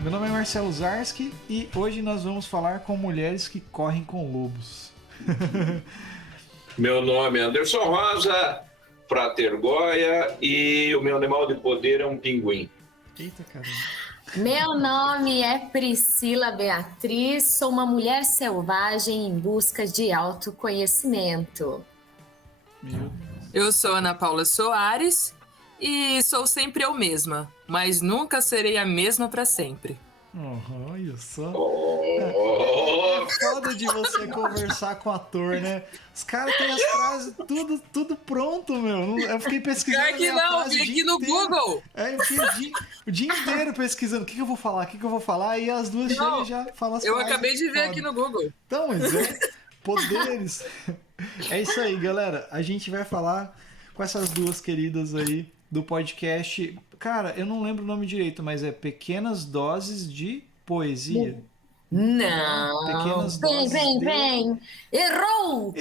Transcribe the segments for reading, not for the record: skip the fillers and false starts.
Meu nome é Marcelo Zarski e hoje nós vamos falar com mulheres que correm com lobos. Meu nome é Anderson Rosa, Frater Goya, e o meu animal de poder é um pinguim. Eita, caramba. Meu nome é Priscila Beatriz, sou uma mulher selvagem em busca de autoconhecimento. Meu Deus. Eu sou Ana Paula Soares e sou sempre eu mesma, mas nunca serei a mesma para sempre. Olha só. Oh. Foda de você conversar com ator, né? Os caras têm as frases tudo pronto, meu. Eu fiquei pesquisando. Pior que não, vi aqui no Google. Eu fiquei o dia inteiro pesquisando o que eu vou falar, e as duas chegam e já falam as Eu frases. acabei de ver aqui no Google. Então, mas poderes. É isso aí, galera. A gente vai falar com essas duas queridas aí do podcast. Cara, eu não lembro o nome direito, mas é Pequenas Doses de Poesia. Não. Pequenas doses. Vem. Errou!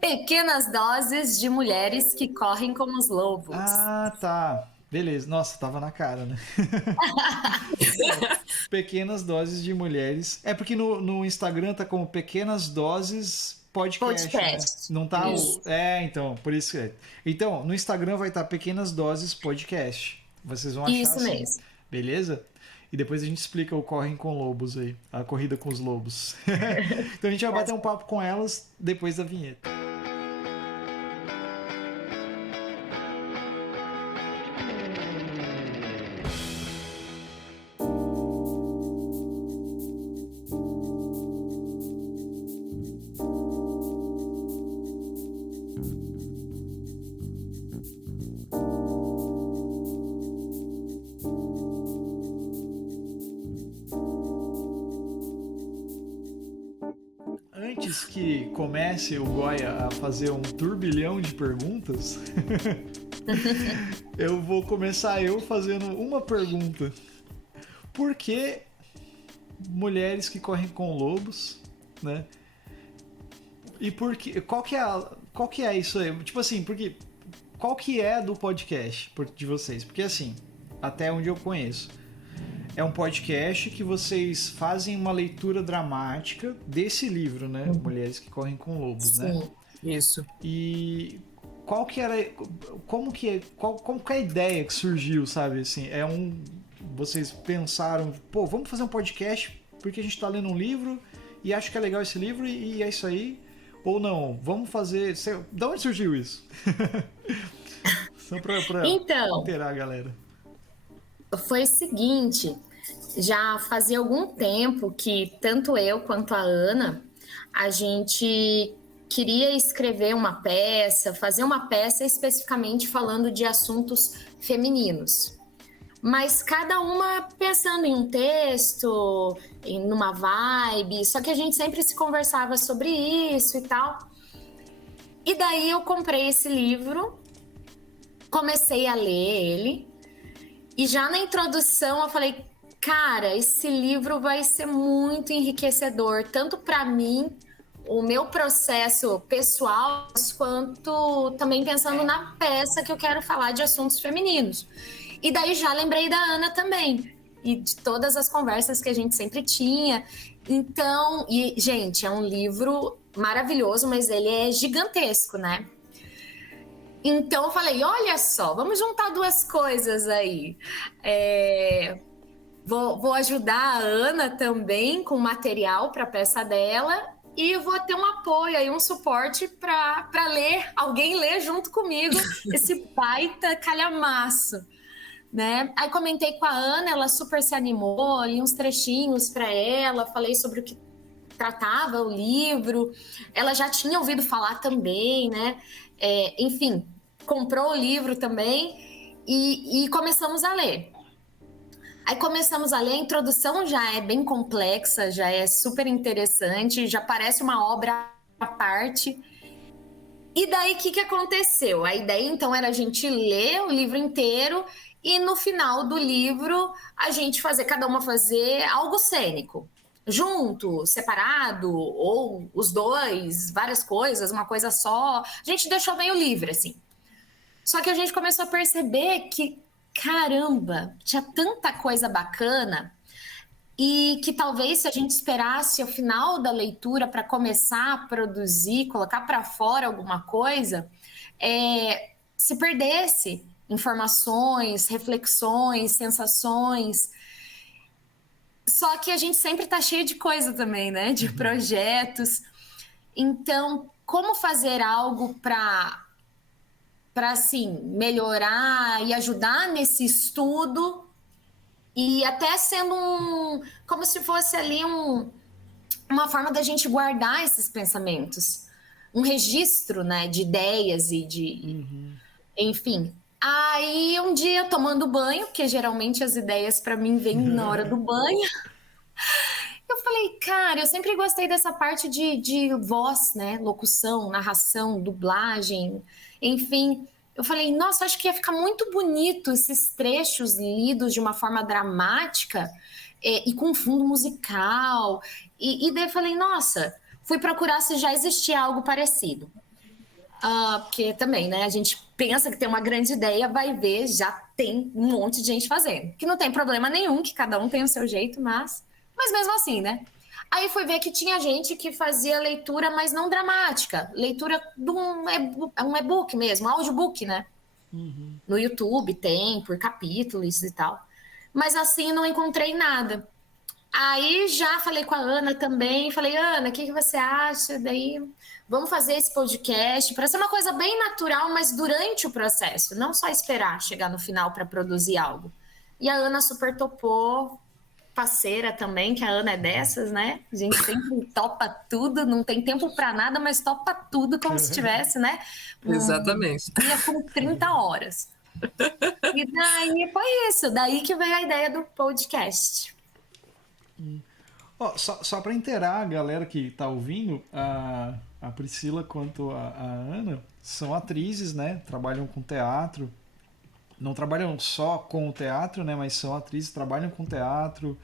Pequenas doses de mulheres que correm como os lobos. Ah, tá. Beleza. Nossa, tava na cara, né? Pequenas Doses de Mulheres. É porque no Instagram tá como Pequenas Doses Podcast. Né? Não tá isso. Então, por isso que é. Então, no Instagram vai estar Pequenas Doses Podcast. Vocês vão achar Isso assim. mesmo. Beleza? E depois a gente explica o Correm com Lobos aí. A corrida com os lobos. Então a gente vai bater um papo com elas depois da vinheta. Antes que comece o Goya a fazer um turbilhão de perguntas, eu vou começar fazendo uma pergunta. Por que mulheres que correm com lobos, né? E por que, qual que é isso aí? Tipo assim, porque qual que é do podcast de vocês? Porque assim, até onde eu conheço, é um podcast que vocês fazem uma leitura dramática desse livro, né? Mulheres que Correm com Lobos, Sim. né? Isso. E como que é a ideia que surgiu, sabe? Assim, vocês pensaram, pô, vamos fazer um podcast porque a gente tá lendo um livro e acho que é legal esse livro e é isso aí? Ou não, vamos fazer... Da onde surgiu isso? Só pra Então, inteirar a galera. foi o seguinte, já fazia algum tempo que tanto eu quanto a Ana, a gente queria escrever uma peça, fazer uma peça especificamente falando de assuntos femininos. Mas cada uma pensando em um texto, numa vibe, só que a gente sempre se conversava sobre isso e tal. E daí eu comprei esse livro, comecei a ler ele, e já na introdução eu falei, cara, esse livro vai ser muito enriquecedor, tanto para mim, o meu processo pessoal, quanto também pensando na peça que eu quero falar de assuntos femininos. E daí já lembrei da Ana também, e de todas as conversas que a gente sempre tinha. Então, e gente, é um livro maravilhoso, mas ele é gigantesco, né? Então eu falei, olha só, vamos juntar duas coisas aí. Vou ajudar a Ana também com material para a peça dela e vou ter um apoio aí, um suporte para alguém ler junto comigo esse baita calhamaço, né? Aí comentei com a Ana, ela super se animou, li uns trechinhos para ela, falei sobre o que tratava o livro, ela já tinha ouvido falar também, né? Enfim, comprou o livro também e começamos a ler. Aí começamos a ler, a introdução já é bem complexa, já é super interessante, já parece uma obra à parte. E daí, o que aconteceu? A ideia, então, era a gente ler o livro inteiro e no final do livro, cada uma fazer algo cênico. Junto, separado, ou os dois, várias coisas, uma coisa só. A gente deixou meio livre, assim. Só que a gente começou a perceber que caramba, tinha tanta coisa bacana, e que talvez se a gente esperasse o final da leitura para começar a produzir, colocar para fora alguma coisa, se perdesse informações, reflexões, sensações. Só que a gente sempre está cheio de coisa também, né? De projetos. Então, como fazer algo para assim, melhorar e ajudar nesse estudo, e até sendo como se fosse ali uma forma da gente guardar esses pensamentos, um registro, né, de ideias e de, enfim. Aí um dia tomando banho, porque geralmente as ideias para mim vêm na hora do banho, eu falei, cara, eu sempre gostei dessa parte de voz, né, locução, narração, dublagem, enfim. Eu falei, nossa, acho que ia ficar muito bonito esses trechos lidos de uma forma dramática e com fundo musical. E daí eu falei, nossa, fui procurar se já existia algo parecido. Porque também, né, a gente pensa que tem uma grande ideia, vai ver, já tem um monte de gente fazendo. Que não tem problema nenhum, que cada um tem o seu jeito, mas mesmo assim, né? Aí fui ver que tinha gente que fazia leitura, mas não dramática. Leitura de um e-book mesmo, um audiobook, né? No YouTube tem, por capítulos e tal. Mas assim, não encontrei nada. Aí já falei com a Ana também. Falei, Ana, o que você acha? Daí, vamos fazer esse podcast para ser uma coisa bem natural, mas durante o processo. Não só esperar chegar no final para produzir algo. E a Ana super topou. Parceira também, que a Ana é dessas, né? A gente sempre topa tudo, não tem tempo para nada, mas topa tudo como se tivesse, né? Exatamente. Dia com 30 horas. E daí foi isso, daí que veio a ideia do podcast. Só para inteirar a galera que tá ouvindo, a Priscila quanto a Ana são atrizes, né? Trabalham com teatro. Não trabalham só com o teatro, né? Mas são atrizes, trabalham com teatro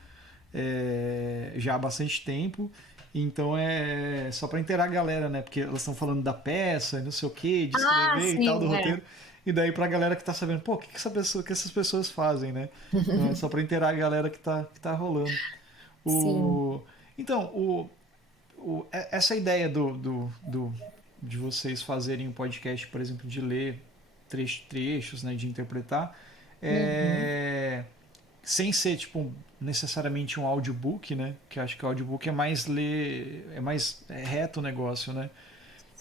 já há bastante tempo. Então é só para inteirar a galera, né? Porque elas estão falando da peça, não sei o que, de escrever e tal, do roteiro. E daí pra galera que tá sabendo, pô, o que essas pessoas fazem, né? Então, é só pra inteirar a galera que tá rolando. Então, essa ideia de vocês fazerem um podcast, por exemplo, de ler trechos, né, de interpretar, sem ser tipo necessariamente um audiobook, né? Que acho que o audiobook é mais reto o negócio, né?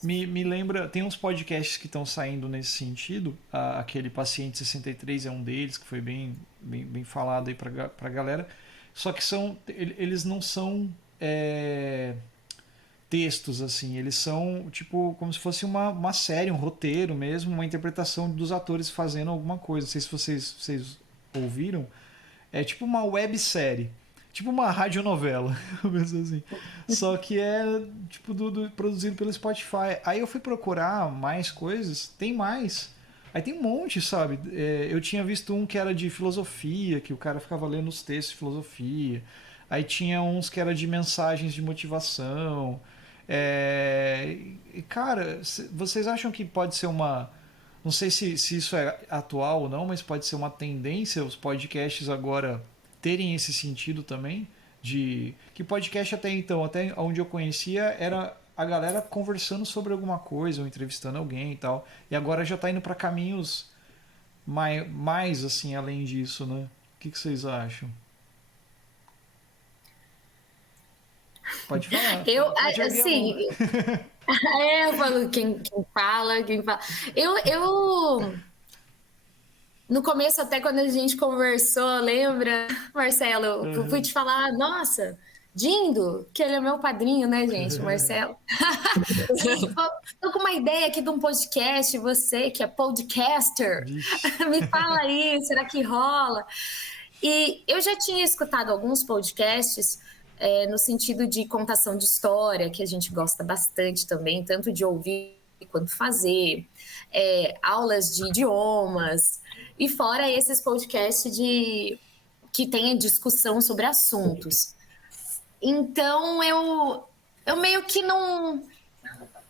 Me lembra, tem uns podcasts que estão saindo nesse sentido. Aquele Paciente 63 é um deles, que foi bem falado aí pra galera. Só que eles não são textos, assim. Eles são tipo como se fosse uma série, um roteiro mesmo, uma interpretação dos atores fazendo alguma coisa. Não sei se vocês ouviram. É tipo uma websérie. Tipo uma radionovela, assim. Só que é tipo produzido pelo Spotify. Aí eu fui procurar mais coisas, tem mais. Aí tem um monte, sabe? Eu tinha visto um que era de filosofia, que o cara ficava lendo os textos de filosofia. Aí tinha uns que era de mensagens de motivação. Cara, vocês acham que pode ser uma... Não sei se isso é atual ou não, mas pode ser uma tendência os podcasts agora terem esse sentido também, de que podcast até então, até onde eu conhecia, era a galera conversando sobre alguma coisa ou entrevistando alguém e tal, e agora já tá indo para caminhos mais assim além disso, né? O que vocês acham? Pode falar. Pode assim, eu falo quem fala. Eu no começo, até quando a gente conversou, lembra, Marcelo? Eu fui te falar, nossa, Dindo, que ele é meu padrinho, né, gente, Marcelo? Tô com uma ideia aqui de um podcast, você que é podcaster, me fala aí, será que rola? E eu já tinha escutado alguns podcasts no sentido de contação de história, que a gente gosta bastante também, tanto de ouvir quanto fazer, aulas de idiomas, e fora esses podcasts que tem discussão sobre assuntos. Então, eu meio que não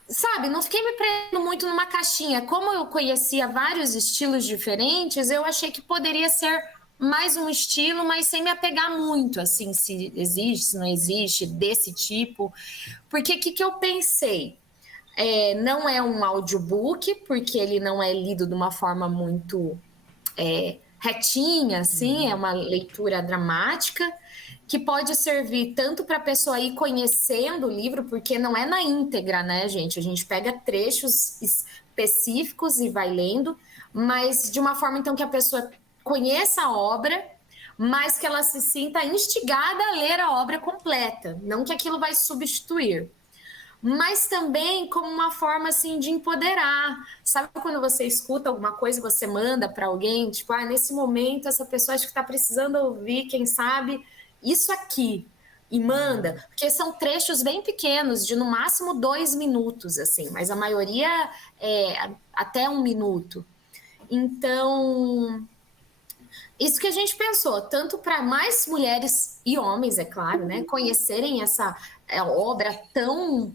sabe, não fiquei me prendendo muito numa caixinha. Como eu conhecia vários estilos diferentes, eu achei que poderia ser mais um estilo, mas sem me apegar muito, assim, se existe, se não existe, desse tipo. Porque o que eu pensei? Não é um audiobook, porque ele não é lido de uma forma muito retinha, assim, é uma leitura dramática, que pode servir tanto para a pessoa ir conhecendo o livro, porque não é na íntegra, né, gente? A gente pega trechos específicos e vai lendo, mas de uma forma, então, que a pessoa conheça a obra, mas que ela se sinta instigada a ler a obra completa, não que aquilo vai substituir. Mas também como uma forma, assim, de empoderar. Sabe quando você escuta alguma coisa e você manda para alguém, tipo, nesse momento essa pessoa acho que está precisando ouvir, quem sabe, isso aqui. E manda, porque são trechos bem pequenos, de no máximo 2 minutos, assim, mas a maioria é até 1 minuto. Então, isso que a gente pensou, tanto para mais mulheres e homens, é claro, né, conhecerem essa obra tão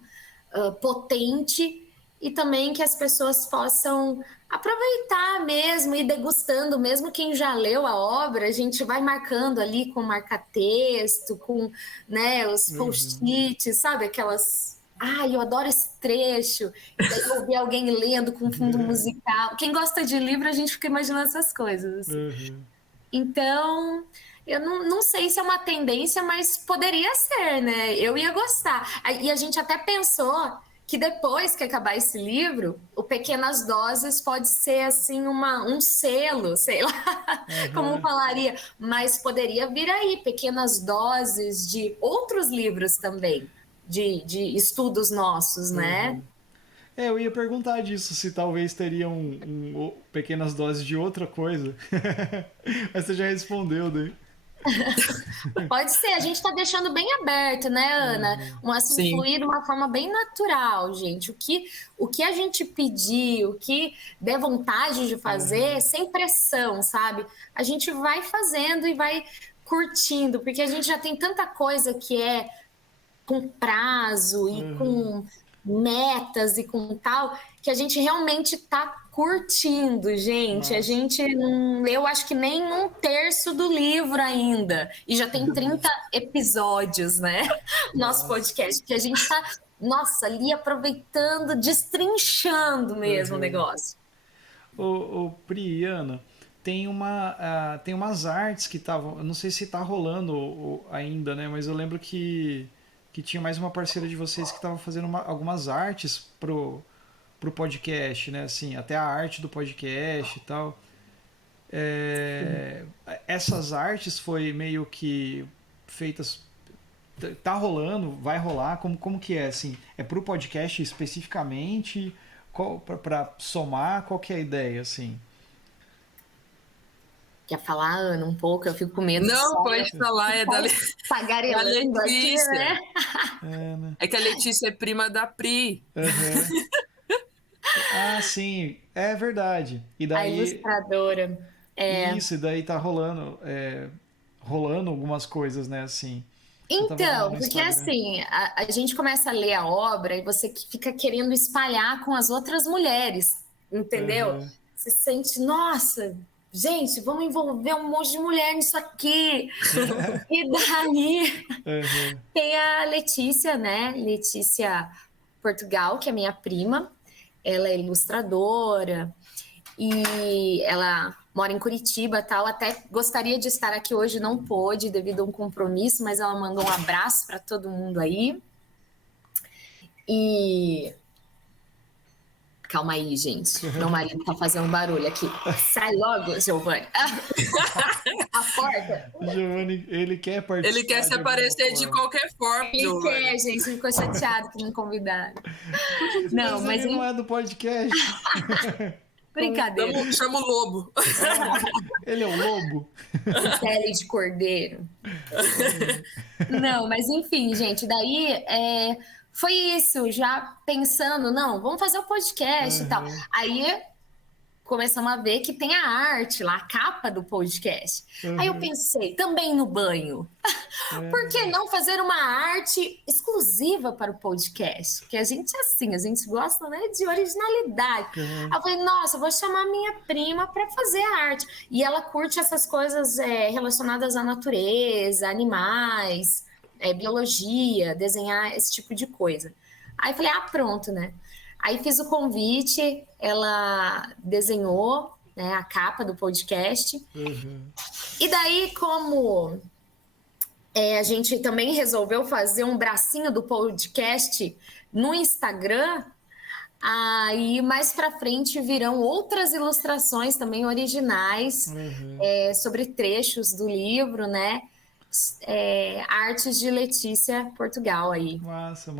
potente, e também que as pessoas possam aproveitar mesmo e degustando, mesmo quem já leu a obra, a gente vai marcando ali com marca-texto, com, né, os post-its, sabe, aquelas... eu adoro esse trecho, e daí eu ouvi alguém lendo com fundo musical. Quem gosta de livro, a gente fica imaginando essas coisas. Então, eu não sei se é uma tendência, mas poderia ser, né? Eu ia gostar. E a gente até pensou que depois que acabar esse livro, o Pequenas Doses pode ser, assim, um selo, sei lá, como falaria. Mas poderia vir aí pequenas doses de outros livros também, de estudos nossos, né? Eu ia perguntar disso, se talvez teriam pequenas doses de outra coisa. Mas você já respondeu, daí. Pode ser, a gente está deixando bem aberto, né, Ana? Assim, fluir de uma forma bem natural, gente. O que a gente pedir, o que der vontade de fazer, sem pressão, sabe? A gente vai fazendo e vai curtindo, porque a gente já tem tanta coisa que é com prazo e com metas e com tal, que a gente realmente está curtindo, gente. A gente não leu, acho que nem 1/3 do livro ainda. E já tem 30 episódios, né? Nosso podcast, que a gente está, ali aproveitando, destrinchando mesmo o negócio. Ô, Pri, Ana, tem umas artes que estavam... Não sei se está rolando ainda, né? Mas eu lembro que tinha mais uma parceira de vocês que estava fazendo algumas artes pro podcast, né? Assim, até a arte do podcast e tal. Essas artes foi meio que feitas... Tá rolando? Vai rolar? Como que é, assim? É pro podcast especificamente? Para somar? Qual que é a ideia, assim? Quer falar, Ana, um pouco? Eu fico com medo. Não, pode falar, é da tagarelando aqui, né? É que a Letícia é prima da Pri. Sim, é verdade. E daí, a ilustradora. Isso, e daí tá rolando algumas coisas, né, assim. Então, porque assim, a gente começa a ler a obra e você fica querendo espalhar com as outras mulheres, entendeu? Você sente, nossa, gente, vamos envolver um monte de mulher nisso aqui. E daí tem a Letícia, né? Letícia Portugal, que é minha prima. Ela é ilustradora e ela mora em Curitiba, tal. Até gostaria de estar aqui hoje, não pôde devido a um compromisso, mas ela mandou um abraço para todo mundo aí. E calma aí, gente. Meu marido tá fazendo barulho aqui. Sai logo, Giovanni. A porta. Giovanni, ele quer participar. Ele quer se aparecer de qualquer forma. Ele quer, gente. Ficou chateado que me convidaram. Não, mas ele não é do podcast. Brincadeira. Chama o lobo. Ele é o lobo. Pele de cordeiro. Não, mas enfim, gente. Daí foi isso. Já pensando, não, vamos fazer o podcast e tal. Aí começamos a ver que tem a arte lá, a capa do podcast. Uhum. Aí eu pensei, também no banho. Por que não fazer uma arte exclusiva para o podcast? Porque a gente é assim, a gente gosta, né, de originalidade. Uhum. Aí eu falei, nossa, eu vou chamar minha prima para fazer a arte. E ela curte essas coisas relacionadas à natureza, animais, biologia, desenhar esse tipo de coisa. Aí eu falei, pronto, né? Aí fiz o convite, ela desenhou, né, a capa do podcast. Uhum. E daí, como a gente também resolveu fazer um bracinho do podcast no Instagram, aí mais para frente virão outras ilustrações também originais sobre trechos do livro, né? Artes de Letícia Portugal aí. Massa.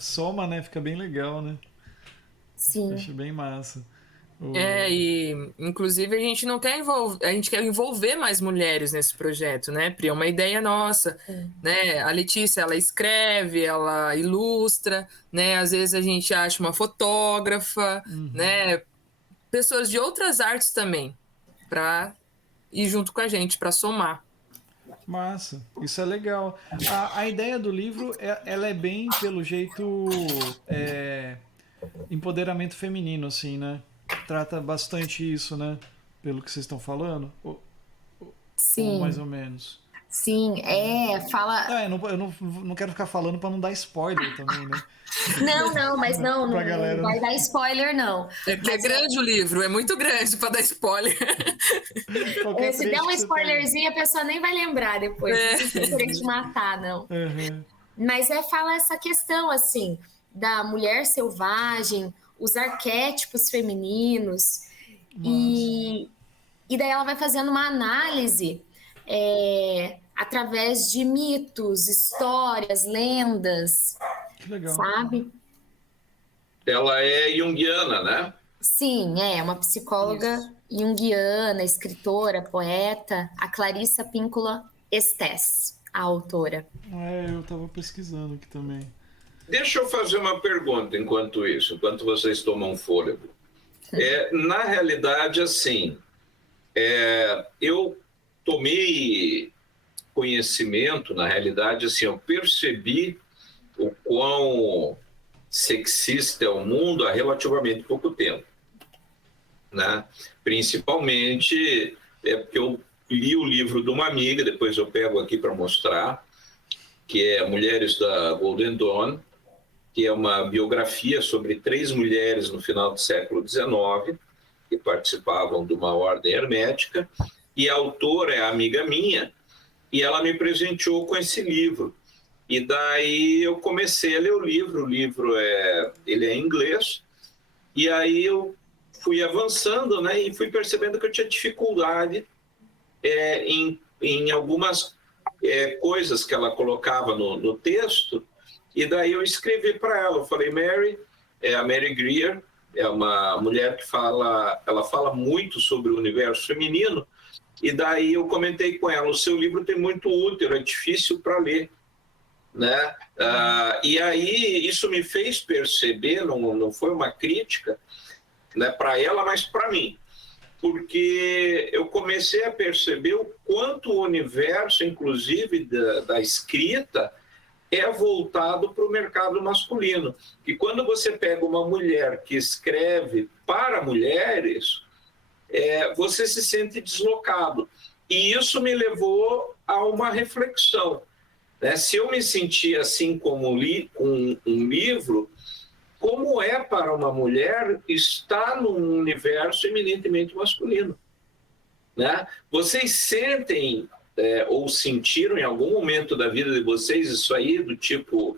Soma, né? Fica bem legal, né? Sim. Acho bem massa. E inclusive a gente não quer a gente quer envolver mais mulheres nesse projeto, né, Pri? É uma ideia nossa, né? A Letícia, ela escreve, ela ilustra, né? Às vezes a gente acha uma fotógrafa, né? Pessoas de outras artes também, para ir junto com a gente, para somar. Massa, isso é legal. A ideia do livro, ela é bem, pelo jeito, empoderamento feminino, assim, né? Trata bastante isso, né? Pelo que vocês estão falando. Sim. Ou mais ou menos. Sim, fala... Eu não quero ficar falando para não dar spoiler também, né? Não, mas não vai dar spoiler, não. É grande o livro, é muito grande para dar spoiler. Se der um spoilerzinho, a pessoa nem vai lembrar depois. Não querer te matar, não. Uhum. Mas fala essa questão, assim, da mulher selvagem, os arquétipos femininos. E daí ela vai fazendo uma análise através de mitos, histórias, lendas. Que legal. Sabe? Ela é junguiana, né? Sim, é uma psicóloga junguiana, escritora, poeta, a Clarissa Píncola Estés, a autora. Eu estava pesquisando aqui também. Deixa eu fazer uma pergunta enquanto vocês tomam fôlego. Na realidade, assim, eu tomei conhecimento, na realidade, assim, eu percebi o quão sexista é o mundo há relativamente pouco tempo, né? Principalmente porque eu li o livro de uma amiga, depois eu pego aqui para mostrar, que é Mulheres da Golden Dawn, que é uma biografia sobre 3 mulheres no final do século XIX, que participavam de uma ordem hermética, e a autora é amiga minha, e ela me presenteou com esse livro. E daí eu comecei a ler o livro ele é em inglês, e aí eu fui avançando, né, e fui percebendo que eu tinha dificuldade em algumas coisas que ela colocava no texto, e daí eu escrevi para ela, eu falei, Mary, a Mary Greer, é uma mulher que ela fala muito sobre o universo feminino, e daí eu comentei com ela, o seu livro tem muito útero, é difícil para ler, né? E aí isso me fez perceber, não foi uma crítica, né, para ela, mas para mim, porque eu comecei a perceber o quanto o universo, inclusive da escrita, é voltado para o mercado masculino. E quando você pega uma mulher que escreve para mulheres, você se sente deslocado. E isso me levou a uma reflexão, né? Se eu me sentia assim como um livro, como é para uma mulher estar num universo eminentemente masculino, né? Vocês sentem ou sentiram em algum momento da vida de vocês isso aí, do tipo,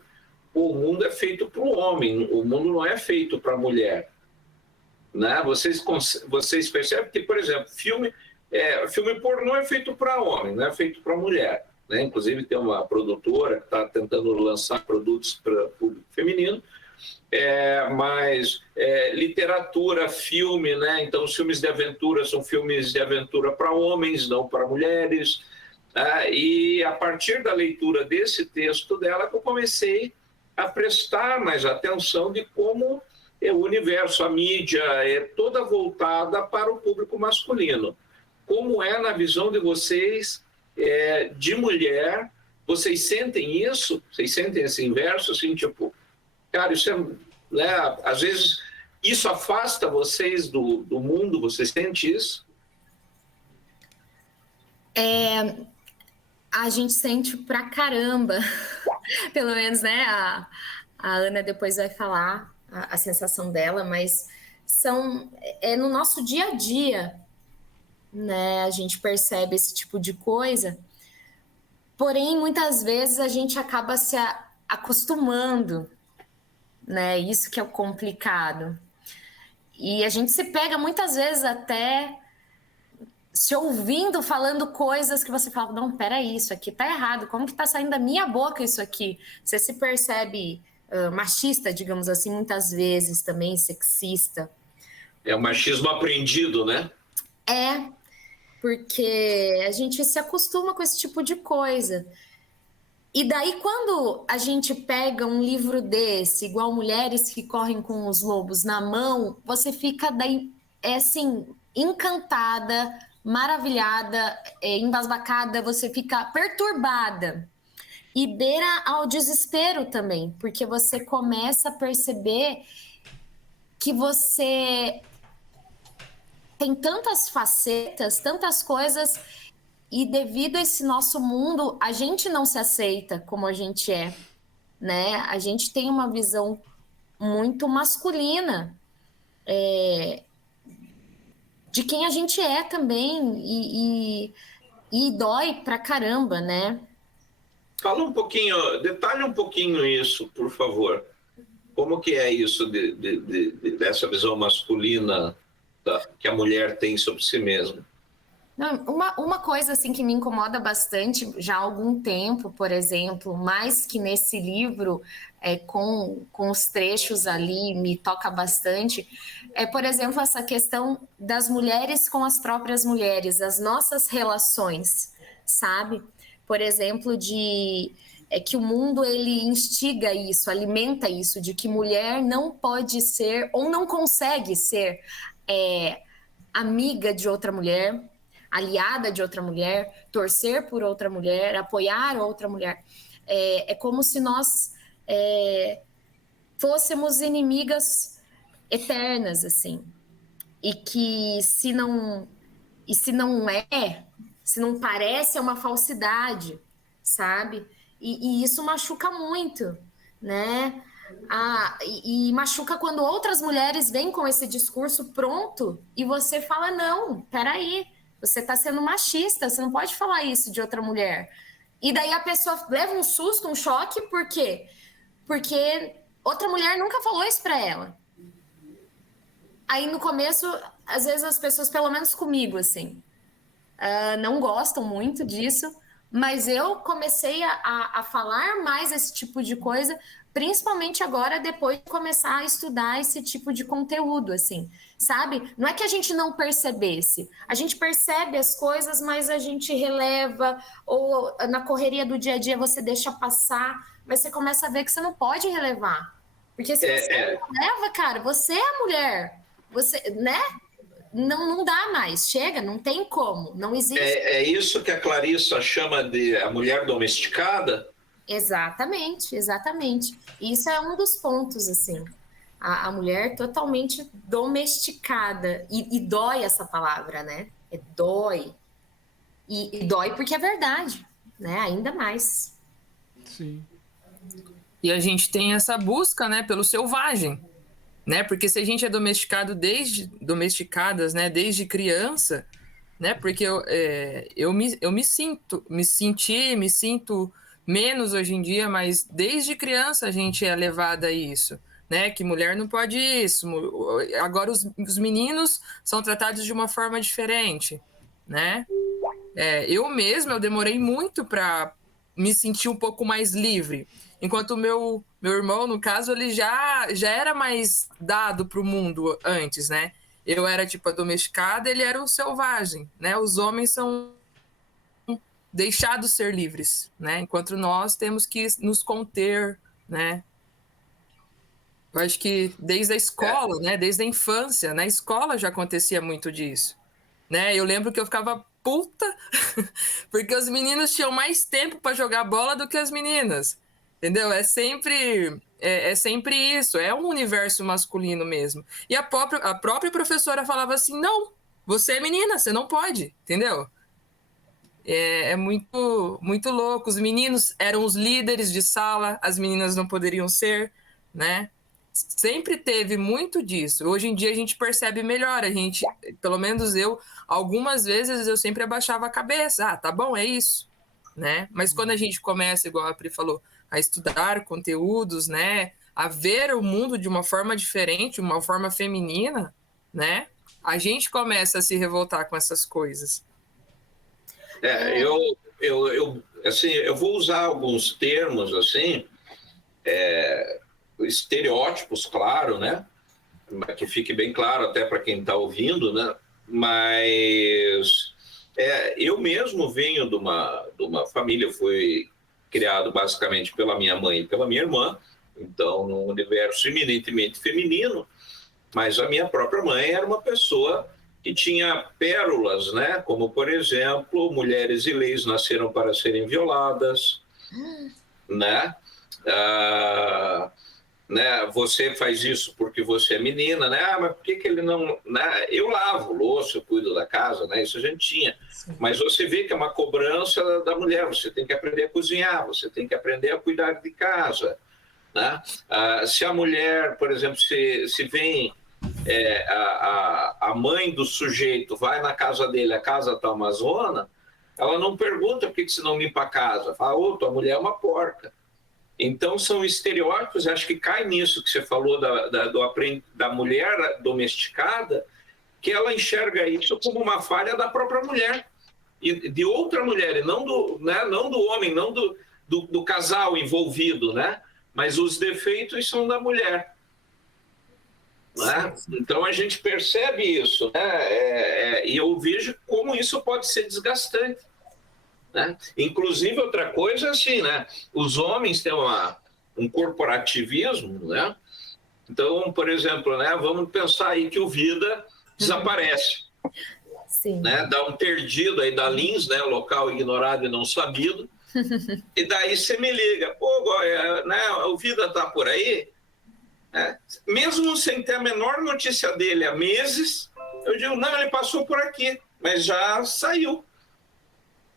o mundo é feito para o homem, o mundo não é feito para a mulher, né? Vocês percebem que, por exemplo, filme pornô é feito para homem, não é feito para mulher, né? Inclusive tem uma produtora que está tentando lançar produtos para público feminino, mas literatura, filme, né? Então os filmes de aventura são filmes de aventura para homens, não para mulheres. E a partir da leitura desse texto dela que eu comecei a prestar mais atenção de como o universo, a mídia é toda voltada para o público masculino. Como é na visão de vocês, de mulher, vocês sentem isso? Vocês sentem esse inverso, assim, tipo, cara, isso é, né, às vezes isso afasta vocês do mundo, vocês sentem isso? A gente sente pra caramba, pelo menos, né? A Ana depois vai falar a sensação dela, mas é no nosso dia a dia, né? A gente percebe esse tipo de coisa, porém, muitas vezes a gente acaba se acostumando, né? Isso que é o complicado. E a gente se pega muitas vezes até se ouvindo, falando coisas que você fala, não, peraí, isso aqui tá errado, como que tá saindo da minha boca isso aqui? Você se percebe machista, digamos assim, muitas vezes também, sexista. É o machismo aprendido, né? Porque a gente se acostuma com esse tipo de coisa. E daí, quando a gente pega um livro desse, igual Mulheres que Correm com os Lobos, na mão, você fica daí, assim, encantada, maravilhada, embasbacada, você fica perturbada. E beira ao desespero também, porque você começa a perceber que você tem tantas facetas, tantas coisas, e devido a esse nosso mundo, a gente não se aceita como a gente é, né? A gente tem uma visão muito masculina de quem a gente é também, e dói pra caramba, né? Fala um pouquinho, detalhe um pouquinho isso, por favor. Como que é isso dessa visão masculina que a mulher tem sobre si mesma? Não, uma coisa assim que me incomoda bastante já há algum tempo, por exemplo, mais que nesse livro, com os trechos ali, me toca bastante, por exemplo, essa questão das mulheres com as próprias mulheres, as nossas relações, sabe? Por exemplo, que o mundo ele instiga isso, alimenta isso, de que mulher não pode ser ou não consegue ser amiga de outra mulher, aliada de outra mulher, torcer por outra mulher, apoiar outra mulher. É como se nós fôssemos inimigas eternas, assim. E que se não se não parece, é uma falsidade, sabe? E isso machuca muito, né? E machuca quando outras mulheres vêm com esse discurso pronto e você fala, não, peraí, você está sendo machista, você não pode falar isso de outra mulher. E daí a pessoa leva um susto, um choque, por quê? Porque outra mulher nunca falou isso para ela. Aí no começo, às vezes as pessoas, pelo menos comigo, assim, não gostam muito disso, mas eu comecei a falar mais esse tipo de coisa, principalmente agora, depois de começar a estudar esse tipo de conteúdo, assim, sabe? Não é que a gente não percebesse, a gente percebe as coisas, mas a gente releva, ou na correria do dia a dia você deixa passar, mas você começa a ver que você não pode relevar. Porque se você releva, cara, você é a mulher, você, né? Não dá mais, chega, não tem como, não existe. É isso que a Clarissa chama de a mulher domesticada? Exatamente, exatamente. Isso é um dos pontos, assim. A mulher totalmente domesticada. E dói essa palavra, né? Dói. E dói porque é verdade, né? ainda mais. Sim. E a gente tem essa busca, né, pelo selvagem, né? Porque se a gente é domesticadas, né, desde criança, né? Porque eu me sinto menos hoje em dia, mas desde criança a gente é levada a isso, né? Que mulher não pode isso. Agora os meninos são tratados de uma forma diferente, né? Eu demorei muito para me sentir um pouco mais livre. Enquanto o meu irmão, no caso, ele já era mais dado para o mundo antes, né? Eu era tipo a domesticada, ele era o selvagem, né? Os homens são deixados ser livres, né? Enquanto nós temos que nos conter, né? Eu acho que desde a escola, né? Desde a infância, na escola já acontecia muito disso, né? Eu lembro que eu ficava puta porque os meninos tinham mais tempo para jogar bola do que as meninas, entendeu? É sempre isso, é um universo masculino mesmo. E a própria professora falava assim, não, você é menina, você não pode, entendeu? É muito louco. Os meninos eram os líderes de sala, as meninas não poderiam ser, né? Sempre teve muito disso. Hoje em dia a gente percebe melhor. A gente, pelo menos eu, algumas vezes eu sempre abaixava a cabeça. Ah, tá bom, é isso, né? Mas quando a gente começa, igual a Pri falou, a estudar conteúdos, né? A ver o mundo de uma forma diferente, uma forma feminina, né? A gente começa a se revoltar com essas coisas. Assim, eu vou usar alguns termos assim, estereótipos, claro, né? Que fique bem claro até para quem está ouvindo, né? Mas eu mesmo venho de uma família, eu fui criado basicamente pela minha mãe e pela minha irmã, então num universo eminentemente feminino, mas a minha própria mãe era uma pessoa que tinha pérolas, né? Como, por exemplo, mulheres e leis nasceram para serem violadas, né? Né? Você faz isso porque você é menina, né? Ah, mas por que ele não... Né? Eu lavo louça, eu cuido da casa, né? Isso a gente tinha. Sim. Mas você vê que é uma cobrança da mulher, você tem que aprender a cozinhar, você tem que aprender a cuidar de casa, né? Se a mulher, por exemplo, se vem... a mãe do sujeito vai na casa dele, a casa está uma zona, ela não pergunta por que você não limpa a casa. Fala, ô, tua mulher é uma porca. Então, são estereótipos, acho que cai nisso que você falou da mulher domesticada, que ela enxerga isso como uma falha da própria mulher, e de outra mulher, e não do homem, não do casal envolvido, né? Mas os defeitos são da mulher. Né? Então a gente percebe isso, né? E eu vejo como isso pode ser desgastante, né? Inclusive outra coisa assim, né? Os homens têm um corporativismo, né? Então, por exemplo, né? Vamos pensar aí que o Vida desaparece, Sim. Né? Dá um perdido aí da Lins, né? Local ignorado e não sabido. E daí você me liga, pô, né? O Vida tá por aí. Mesmo sem ter a menor notícia dele há meses, eu digo, não, ele passou por aqui, mas já saiu.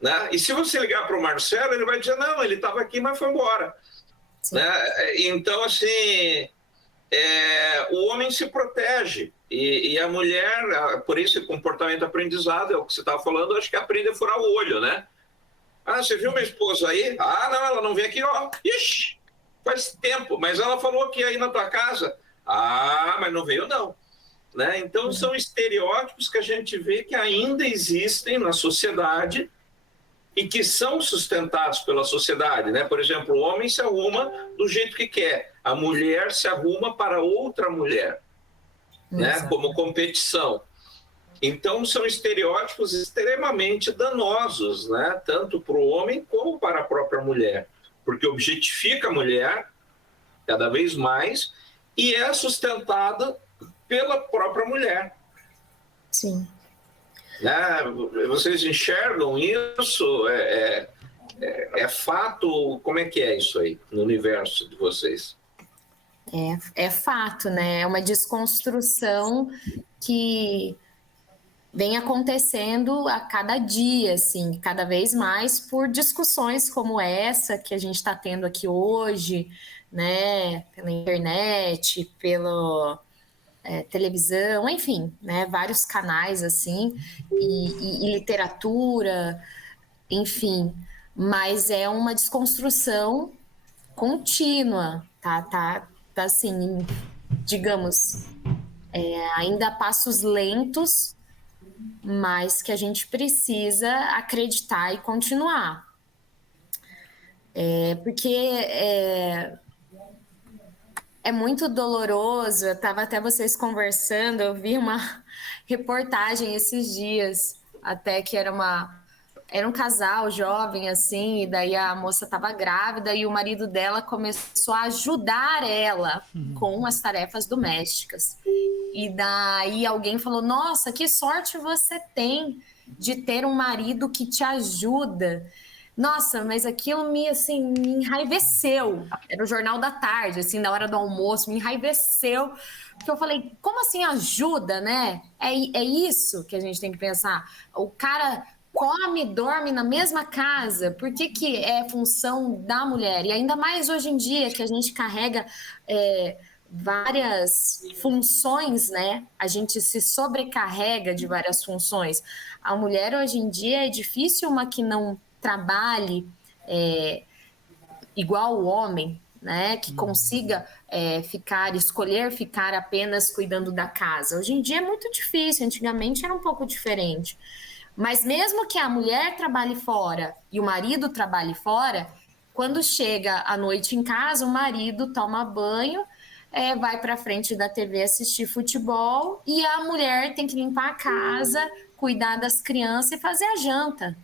Né? E se você ligar para o Marcelo, ele vai dizer, não, ele estava aqui, mas foi embora. Né? Então, assim, o homem se protege. E a mulher, por esse comportamento aprendizado, é o que você estava falando, acho que aprende a furar o olho, né? Ah, você viu minha esposa aí? Ah, não, ela não vem aqui, ó. Ixi! Faz tempo, mas ela falou que ia ir na tua casa. Ah, mas não veio não. Né? Então, são estereótipos que a gente vê que ainda existem na sociedade e que são sustentados pela sociedade. Né? Por exemplo, o homem se arruma do jeito que quer, a mulher se arruma para outra mulher, né? Como competição. Então, são estereótipos extremamente danosos, né? Tanto para o homem como para a própria mulher. Porque objetifica a mulher cada vez mais e é sustentada pela própria mulher. Sim. Né? Vocês enxergam isso? É fato? Como é que é isso aí no universo de vocês? É fato, né? É uma desconstrução que vem acontecendo a cada dia, assim, cada vez mais por discussões como essa que a gente está tendo aqui hoje, né, pela internet, pela televisão, enfim, né, vários canais assim, e literatura, enfim, mas é uma desconstrução contínua, tá assim, digamos, ainda a passos lentos, mas que a gente precisa acreditar e continuar. Porque é muito doloroso. Eu estava até vocês conversando, eu vi uma reportagem esses dias, até que era Era um casal jovem, assim, e daí a moça estava grávida e o marido dela começou a ajudar ela com as tarefas domésticas. E daí alguém falou, nossa, que sorte você tem de ter um marido que te ajuda. Nossa, mas aquilo assim, me enraiveceu. Era o Jornal da Tarde, assim, na hora do almoço, me enraiveceu. Porque eu falei, como assim ajuda, né? É isso que a gente tem que pensar. O cara come, dorme na mesma casa. Por que que é função da mulher? E ainda mais hoje em dia, que a gente carrega várias funções, né? A gente se sobrecarrega de várias funções. A mulher, hoje em dia, é difícil uma que não trabalhe igual o homem, né? Que consiga escolher ficar apenas cuidando da casa. Hoje em dia é muito difícil, antigamente era um pouco diferente. Mas mesmo que a mulher trabalhe fora e o marido trabalhe fora, quando chega à noite em casa, o marido toma banho, vai para frente da TV assistir futebol e a mulher tem que limpar a casa, cuidar das crianças e fazer a janta.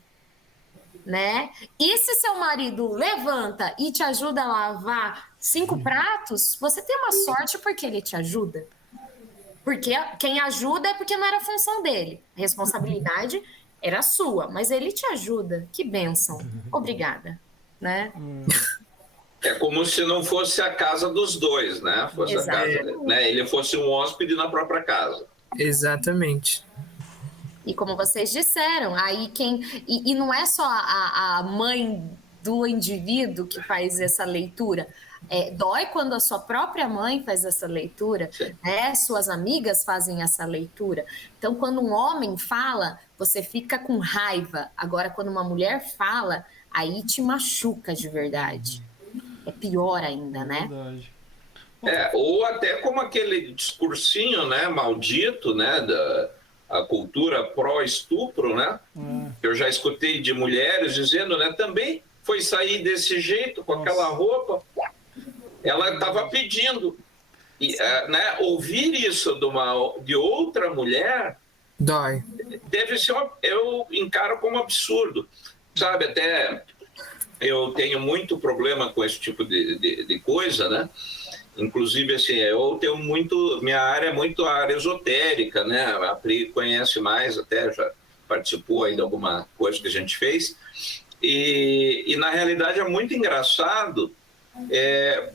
Né? E se seu marido levanta e te ajuda a lavar 5 pratos, você tem uma sorte porque ele te ajuda. Porque quem ajuda é porque não era função dele. A responsabilidade era sua, mas ele te ajuda. Que bênção. Obrigada. Né? É como se não fosse a casa dos dois, né? Fosse a casa, né? Ele fosse um hóspede na própria casa. Exatamente. E como vocês disseram, aí e não é só a mãe do indivíduo que faz essa leitura. Dói quando a sua própria mãe faz essa leitura, né? Suas amigas fazem essa leitura. Então, quando um homem fala, você fica com raiva. Agora, quando uma mulher fala, aí te machuca de verdade. É pior ainda, né? Verdade. Ou até como aquele discursinho, né, maldito, né, a cultura pró-estupro, né? Eu já escutei de mulheres dizendo, né, também foi sair desse jeito, com aquela roupa. Ela estava pedindo. E, né, ouvir isso de outra mulher dói. Deve ser eu encaro como absurdo. Sabe, até eu tenho muito problema com esse tipo de coisa, né? Inclusive, assim, eu tenho minha área é muito a área esotérica, né? A Pri conhece mais, até já participou aí de alguma coisa que a gente fez. E na realidade, é muito engraçado,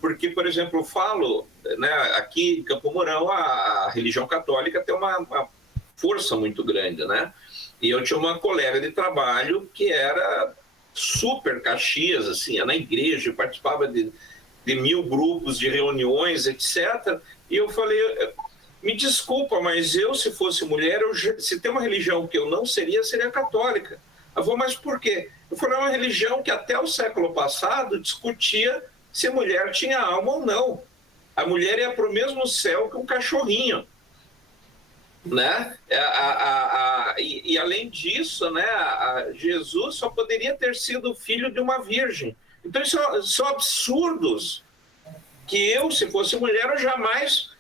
porque, por exemplo, eu falo, né, aqui em Campo Mourão, a religião católica tem uma força muito grande, né? E eu tinha uma colega de trabalho que era super Caxias, assim, ia na igreja, participava de 1000 grupos de reuniões, etc. E eu falei, me desculpa, mas eu, se fosse mulher, se tem uma religião que eu não seria católica. Eu falei, mas por quê? Eu falei, é uma religião que até o século passado discutia se a mulher tinha alma ou não. A mulher ia para o mesmo céu que um cachorrinho. Né? E além disso, né, Jesus só poderia ter sido filho de uma virgem. Então, isso são absurdos que eu, se fosse mulher, eu jamais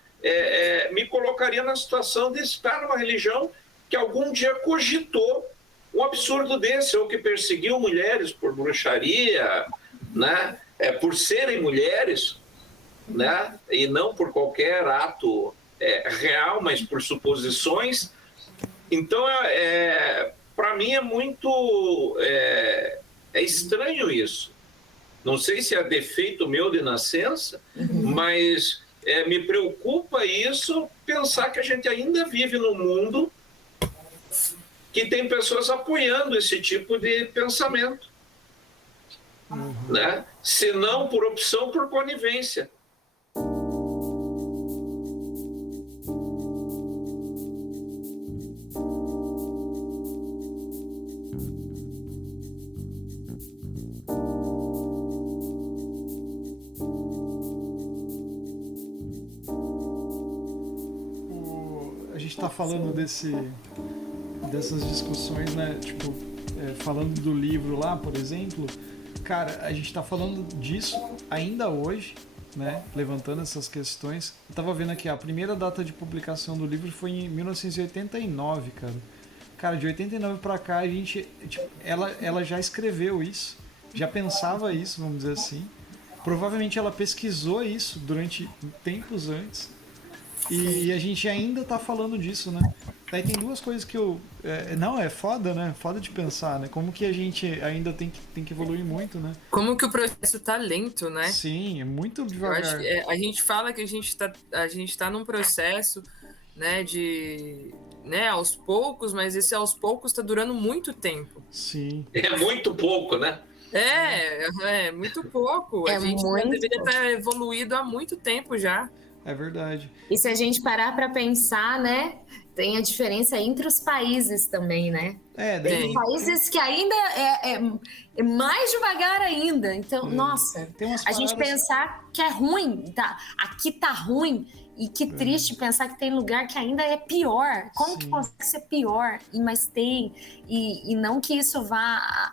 me colocaria na situação de estar numa religião que algum dia cogitou um absurdo desse, ou que perseguiu mulheres por bruxaria, né? Por serem mulheres, né? E não por qualquer ato real, mas por suposições. Então, para mim é muito estranho isso. Não sei se é defeito meu de nascença, mas me preocupa isso, pensar que a gente ainda vive num mundo que tem pessoas apoiando esse tipo de pensamento. Né? Se não por opção, por conivência. A gente está falando dessas discussões, né? Tipo, falando do livro lá, por exemplo, cara, a gente está falando disso ainda hoje, né? Levantando essas questões. Eu tava vendo aqui, a primeira data de publicação do livro foi em 1989, cara. Cara, de 89 pra cá, a gente, tipo, ela já escreveu isso, já pensava isso, vamos dizer assim. Provavelmente ela pesquisou isso durante tempos antes. E a gente ainda tá falando disso, né? Daí tem duas coisas que eu. Não, é foda, né? Foda de pensar, né? Como que a gente ainda tem que evoluir muito, né? Como que o processo tá lento, né? Sim, é muito Eu devagar. acho que a gente fala que a gente tá num processo, né, de, né, aos poucos, mas esse aos poucos tá durando muito tempo. Sim. É muito pouco, né? É muito pouco. É A gente já muito deveria pouco. estar evoluído há muito tempo já. É verdade. E se a gente parar para pensar, né, tem a diferença entre os países também, né? Daí Tem países que ainda é mais devagar ainda. Então, nossa, tem umas a gente paradas- pensar que é ruim, tá? Aqui tá ruim, e que triste pensar que tem lugar que ainda é pior. Como que Sim. consegue ser pior? Mas tem. E não que isso vá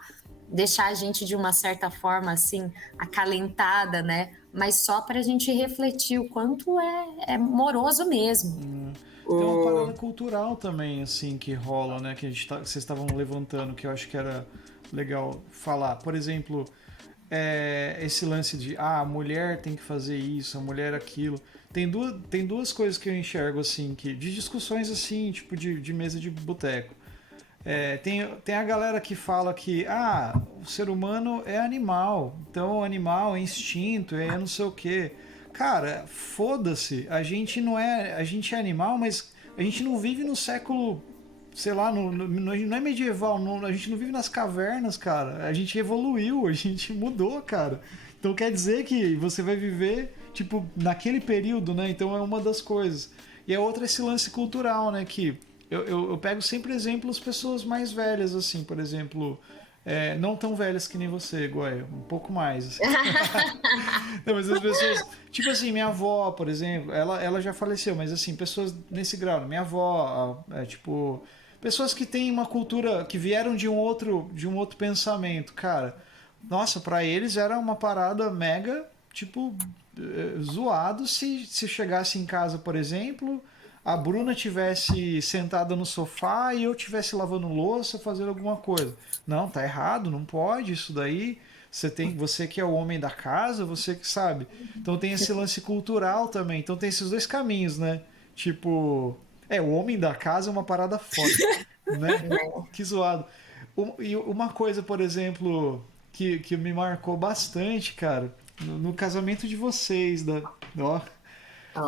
deixar a gente de uma certa forma assim acalentada, né? Mas só para a gente refletir o quanto é moroso mesmo. Tem uma parada cultural também, assim, que rola, né? Que vocês estavam levantando, que eu acho que era legal falar. Por exemplo, esse lance de a mulher tem que fazer isso, a mulher aquilo. Tem duas coisas que eu enxergo, assim, de discussões assim, tipo de mesa de boteco. Tem a galera que fala que o ser humano é animal, então animal é instinto, é não sei o quê. Cara, foda-se, a gente é animal, mas a gente não vive no século, sei lá, não é medieval, a gente não vive nas cavernas, cara. A gente evoluiu, a gente mudou, cara. Então quer dizer que você vai viver, tipo, naquele período, né? Então é uma das coisas. E a outra é esse lance cultural, né? Que eu pego sempre exemplos pessoas mais velhas, assim, por exemplo, não tão velhas que nem você, Goia, um pouco mais. Assim. Não, mas as pessoas, tipo assim, minha avó, por exemplo, ela já faleceu, mas assim, pessoas nesse grau, minha avó, tipo, pessoas que têm uma cultura, que vieram de um outro pensamento, cara. Nossa, pra eles era uma parada mega, tipo, zoado se chegasse em casa, por exemplo, a Bruna tivesse sentada no sofá e eu tivesse lavando louça, fazendo alguma coisa. Não, tá errado, não pode isso daí. Você que é o homem da casa, você que sabe. Então tem esse lance cultural também. Então tem esses dois caminhos, né? Tipo, o homem da casa é uma parada foda, né? Que zoado. E uma coisa, por exemplo, que me marcou bastante, cara, no casamento de vocês,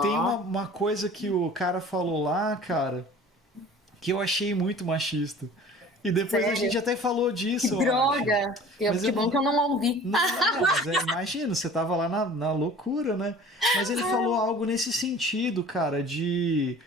tem uma coisa que o cara falou lá, cara, que eu achei muito machista. E depois a gente até falou disso, Que eu droga! acho. Que bom que eu não ouvi. Mas imagina, você tava lá na loucura, né? Mas ele falou algo nesse sentido, cara, de...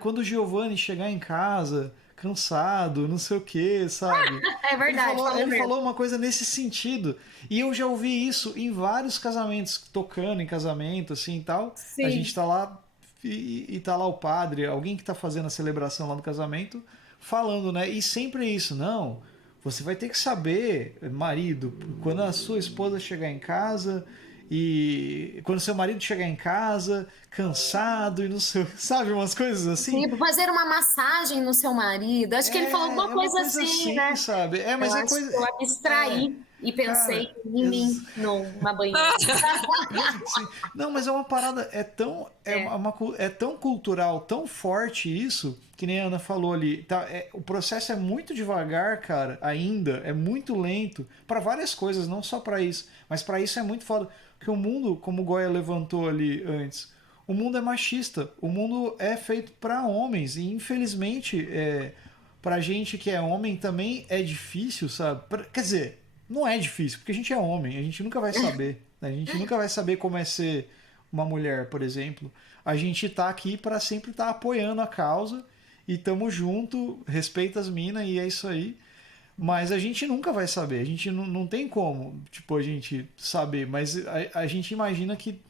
quando o Giovanni chegar em casa, cansado, não sei o que, sabe? É verdade. Ele falou uma coisa nesse sentido. E eu já ouvi isso em vários casamentos, tocando em casamento, assim, e tal. Sim. A gente tá lá e tá lá o padre, alguém que tá fazendo a celebração lá do casamento, falando, né? E sempre é isso, não... Você vai ter que saber, marido, quando a sua esposa chegar em casa e quando seu marido chegar em casa, cansado e não sei, sabe, umas coisas assim. Sim, fazer uma massagem no seu marido. Acho que ele falou alguma coisa assim, né? Sabe? Mas eu acho que eu abstraí e pensei cara, em mim numa banheira. Sim. Não, mas é uma parada, é tão cultural, tão forte isso, que nem a Ana falou ali. Tá, o processo é muito devagar, cara, ainda, é muito lento, para várias coisas, não só para isso, mas para isso é muito foda. Porque o mundo, como o Goya levantou ali antes, o mundo é machista, o mundo é feito para homens, e infelizmente, pra gente que é homem também é difícil, sabe? Quer dizer, não é difícil, porque a gente é homem, a gente nunca vai saber. Né? A gente nunca vai saber como é ser uma mulher, por exemplo. A gente tá aqui para sempre estar apoiando a causa e tamo junto, respeita as minas e é isso aí. Mas a gente nunca vai saber, a gente não tem como, tipo, a gente saber, mas a gente imagina que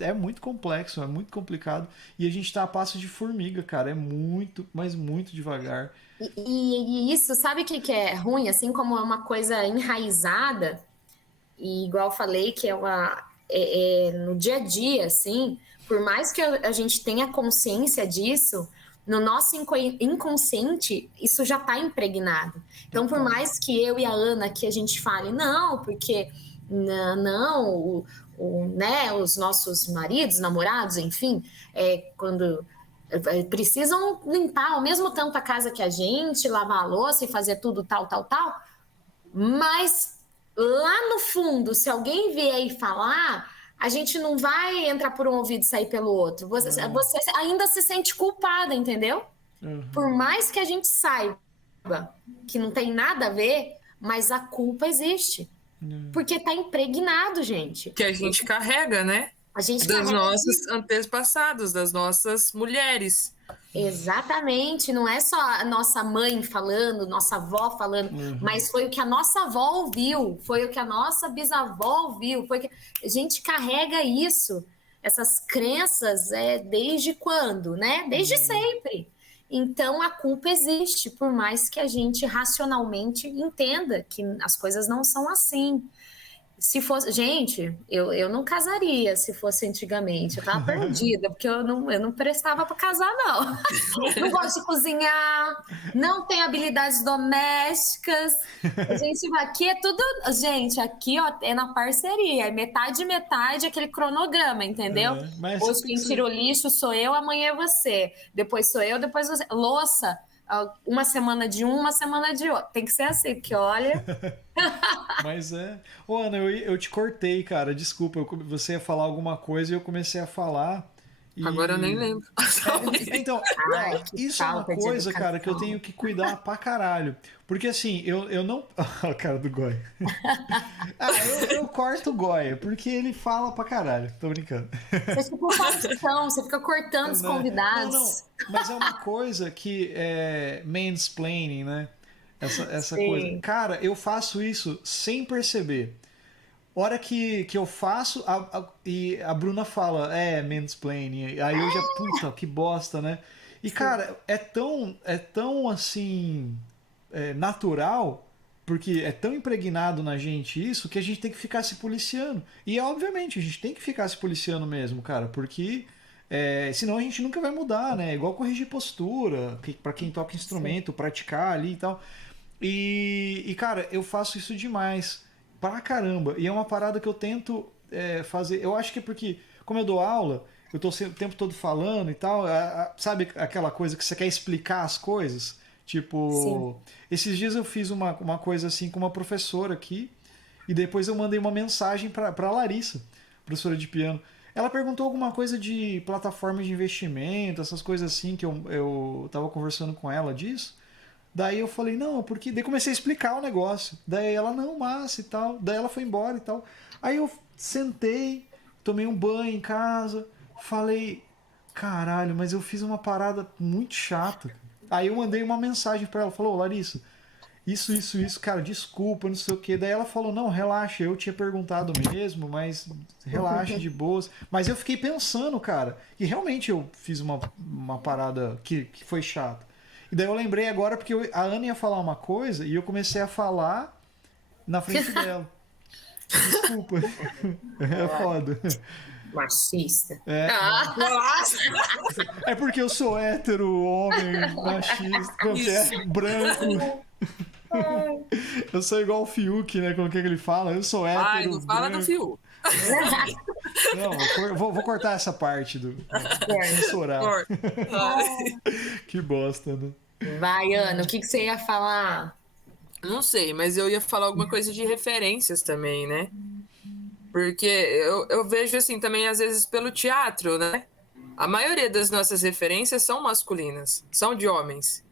é muito complexo, é muito complicado e a gente tá a passo de formiga, cara, é muito, mas muito devagar. E isso, sabe o que é ruim? Assim como é uma coisa enraizada, e igual eu falei, que no dia a dia, assim, por mais que a gente tenha consciência disso, no nosso inconsciente, isso já está impregnado. Então, por mais que eu e a Ana aqui a gente fale, não, porque não, né, os nossos maridos, namorados, enfim, quando precisam limpar ao mesmo tempo a casa que a gente, lavar a louça e fazer tudo tal, mas lá no fundo, se alguém vier e falar, a gente não vai entrar por um ouvido e sair pelo outro. Você ainda se sente culpada, entendeu? Por mais que a gente saiba que não tem nada a ver, mas a culpa existe. Porque tá impregnado, gente. Que a gente carrega, né? A gente dos carrega nossos antepassados, das nossas mulheres. Exatamente, não é só a nossa mãe falando, nossa avó falando, mas foi o que a nossa avó ouviu, foi o que a nossa bisavó ouviu, foi que a gente carrega isso, essas crenças desde quando, né? Desde sempre. Então a culpa existe, por mais que a gente racionalmente entenda que as coisas não são assim. Se fosse, gente, eu não casaria se fosse antigamente. Eu tava perdida, porque eu não prestava para casar, não. Não gosto de cozinhar, não tenho habilidades domésticas. A gente aqui é tudo, gente, aqui ó, é na parceria, é metade aquele cronograma, entendeu? Hoje quem tira o lixo sou eu, amanhã é você. Depois sou eu, depois você. Louça, uma semana de uma semana de outra. Tem que ser assim, porque olha. Mas Ô, Ana, eu te cortei, cara. Desculpa, você ia falar alguma coisa e eu comecei a falar. Agora eu nem lembro. Então, isso é uma coisa, cara, que eu tenho que cuidar pra caralho. Porque assim, eu não. A cara do Goya. Eu corto o Goya, porque ele fala pra caralho. Tô brincando. Você fica cortando, você fica cortando os convidados. Não, mas é uma coisa que é mansplaining, né? Essa coisa. Cara, eu faço isso sem perceber. Hora que eu faço, e a Bruna fala, mansplaining. Aí eu já, puta, que bosta, né? E, cara, é tão assim, natural, porque é tão impregnado na gente isso, que a gente tem que ficar se policiando. E, obviamente, a gente tem que ficar se policiando mesmo, cara, porque senão a gente nunca vai mudar, né? Igual corrigir postura, pra quem toca instrumento, praticar ali e tal. E, cara, eu faço isso demais. Pra caramba. E é uma parada que eu tento fazer. Eu acho que é porque, como eu dou aula, eu tô o tempo todo falando e tal. Sabe aquela coisa que você quer explicar as coisas? Tipo, esses dias eu fiz uma coisa assim com uma professora aqui. E depois eu mandei uma mensagem pra Larissa, professora de piano. Ela perguntou alguma coisa de plataforma de investimento, essas coisas assim, que eu tava conversando com ela disso. Daí eu falei, não, porque... Daí comecei a explicar o negócio. Daí ela, não, massa e tal. Daí ela foi embora e tal. Aí eu sentei, tomei um banho em casa, falei, caralho, mas eu fiz uma parada muito chata. Aí eu mandei uma mensagem pra ela, falou, Larissa, isso, cara, desculpa, não sei o que. Daí ela falou, não, relaxa, eu tinha perguntado mesmo, mas relaxa, de boas. Mas eu fiquei pensando, cara, e realmente eu fiz uma parada que foi chata. E daí eu lembrei agora porque a Ana ia falar uma coisa e eu comecei a falar na frente dela. Desculpa. É foda. Machista. É porque eu sou hétero, homem, machista, branco. Eu sou igual o Fiuk, né? Como que ele fala? Eu sou hétero. Ai, não fala do Fiuk. Não, vou cortar essa parte do censurar. Que bosta, né? Vai, Ana, o que você ia falar? Não sei, mas eu ia falar alguma coisa de referências também, né? Porque eu vejo assim também, às vezes, pelo teatro, né? A maioria das nossas referências são masculinas, são de homens,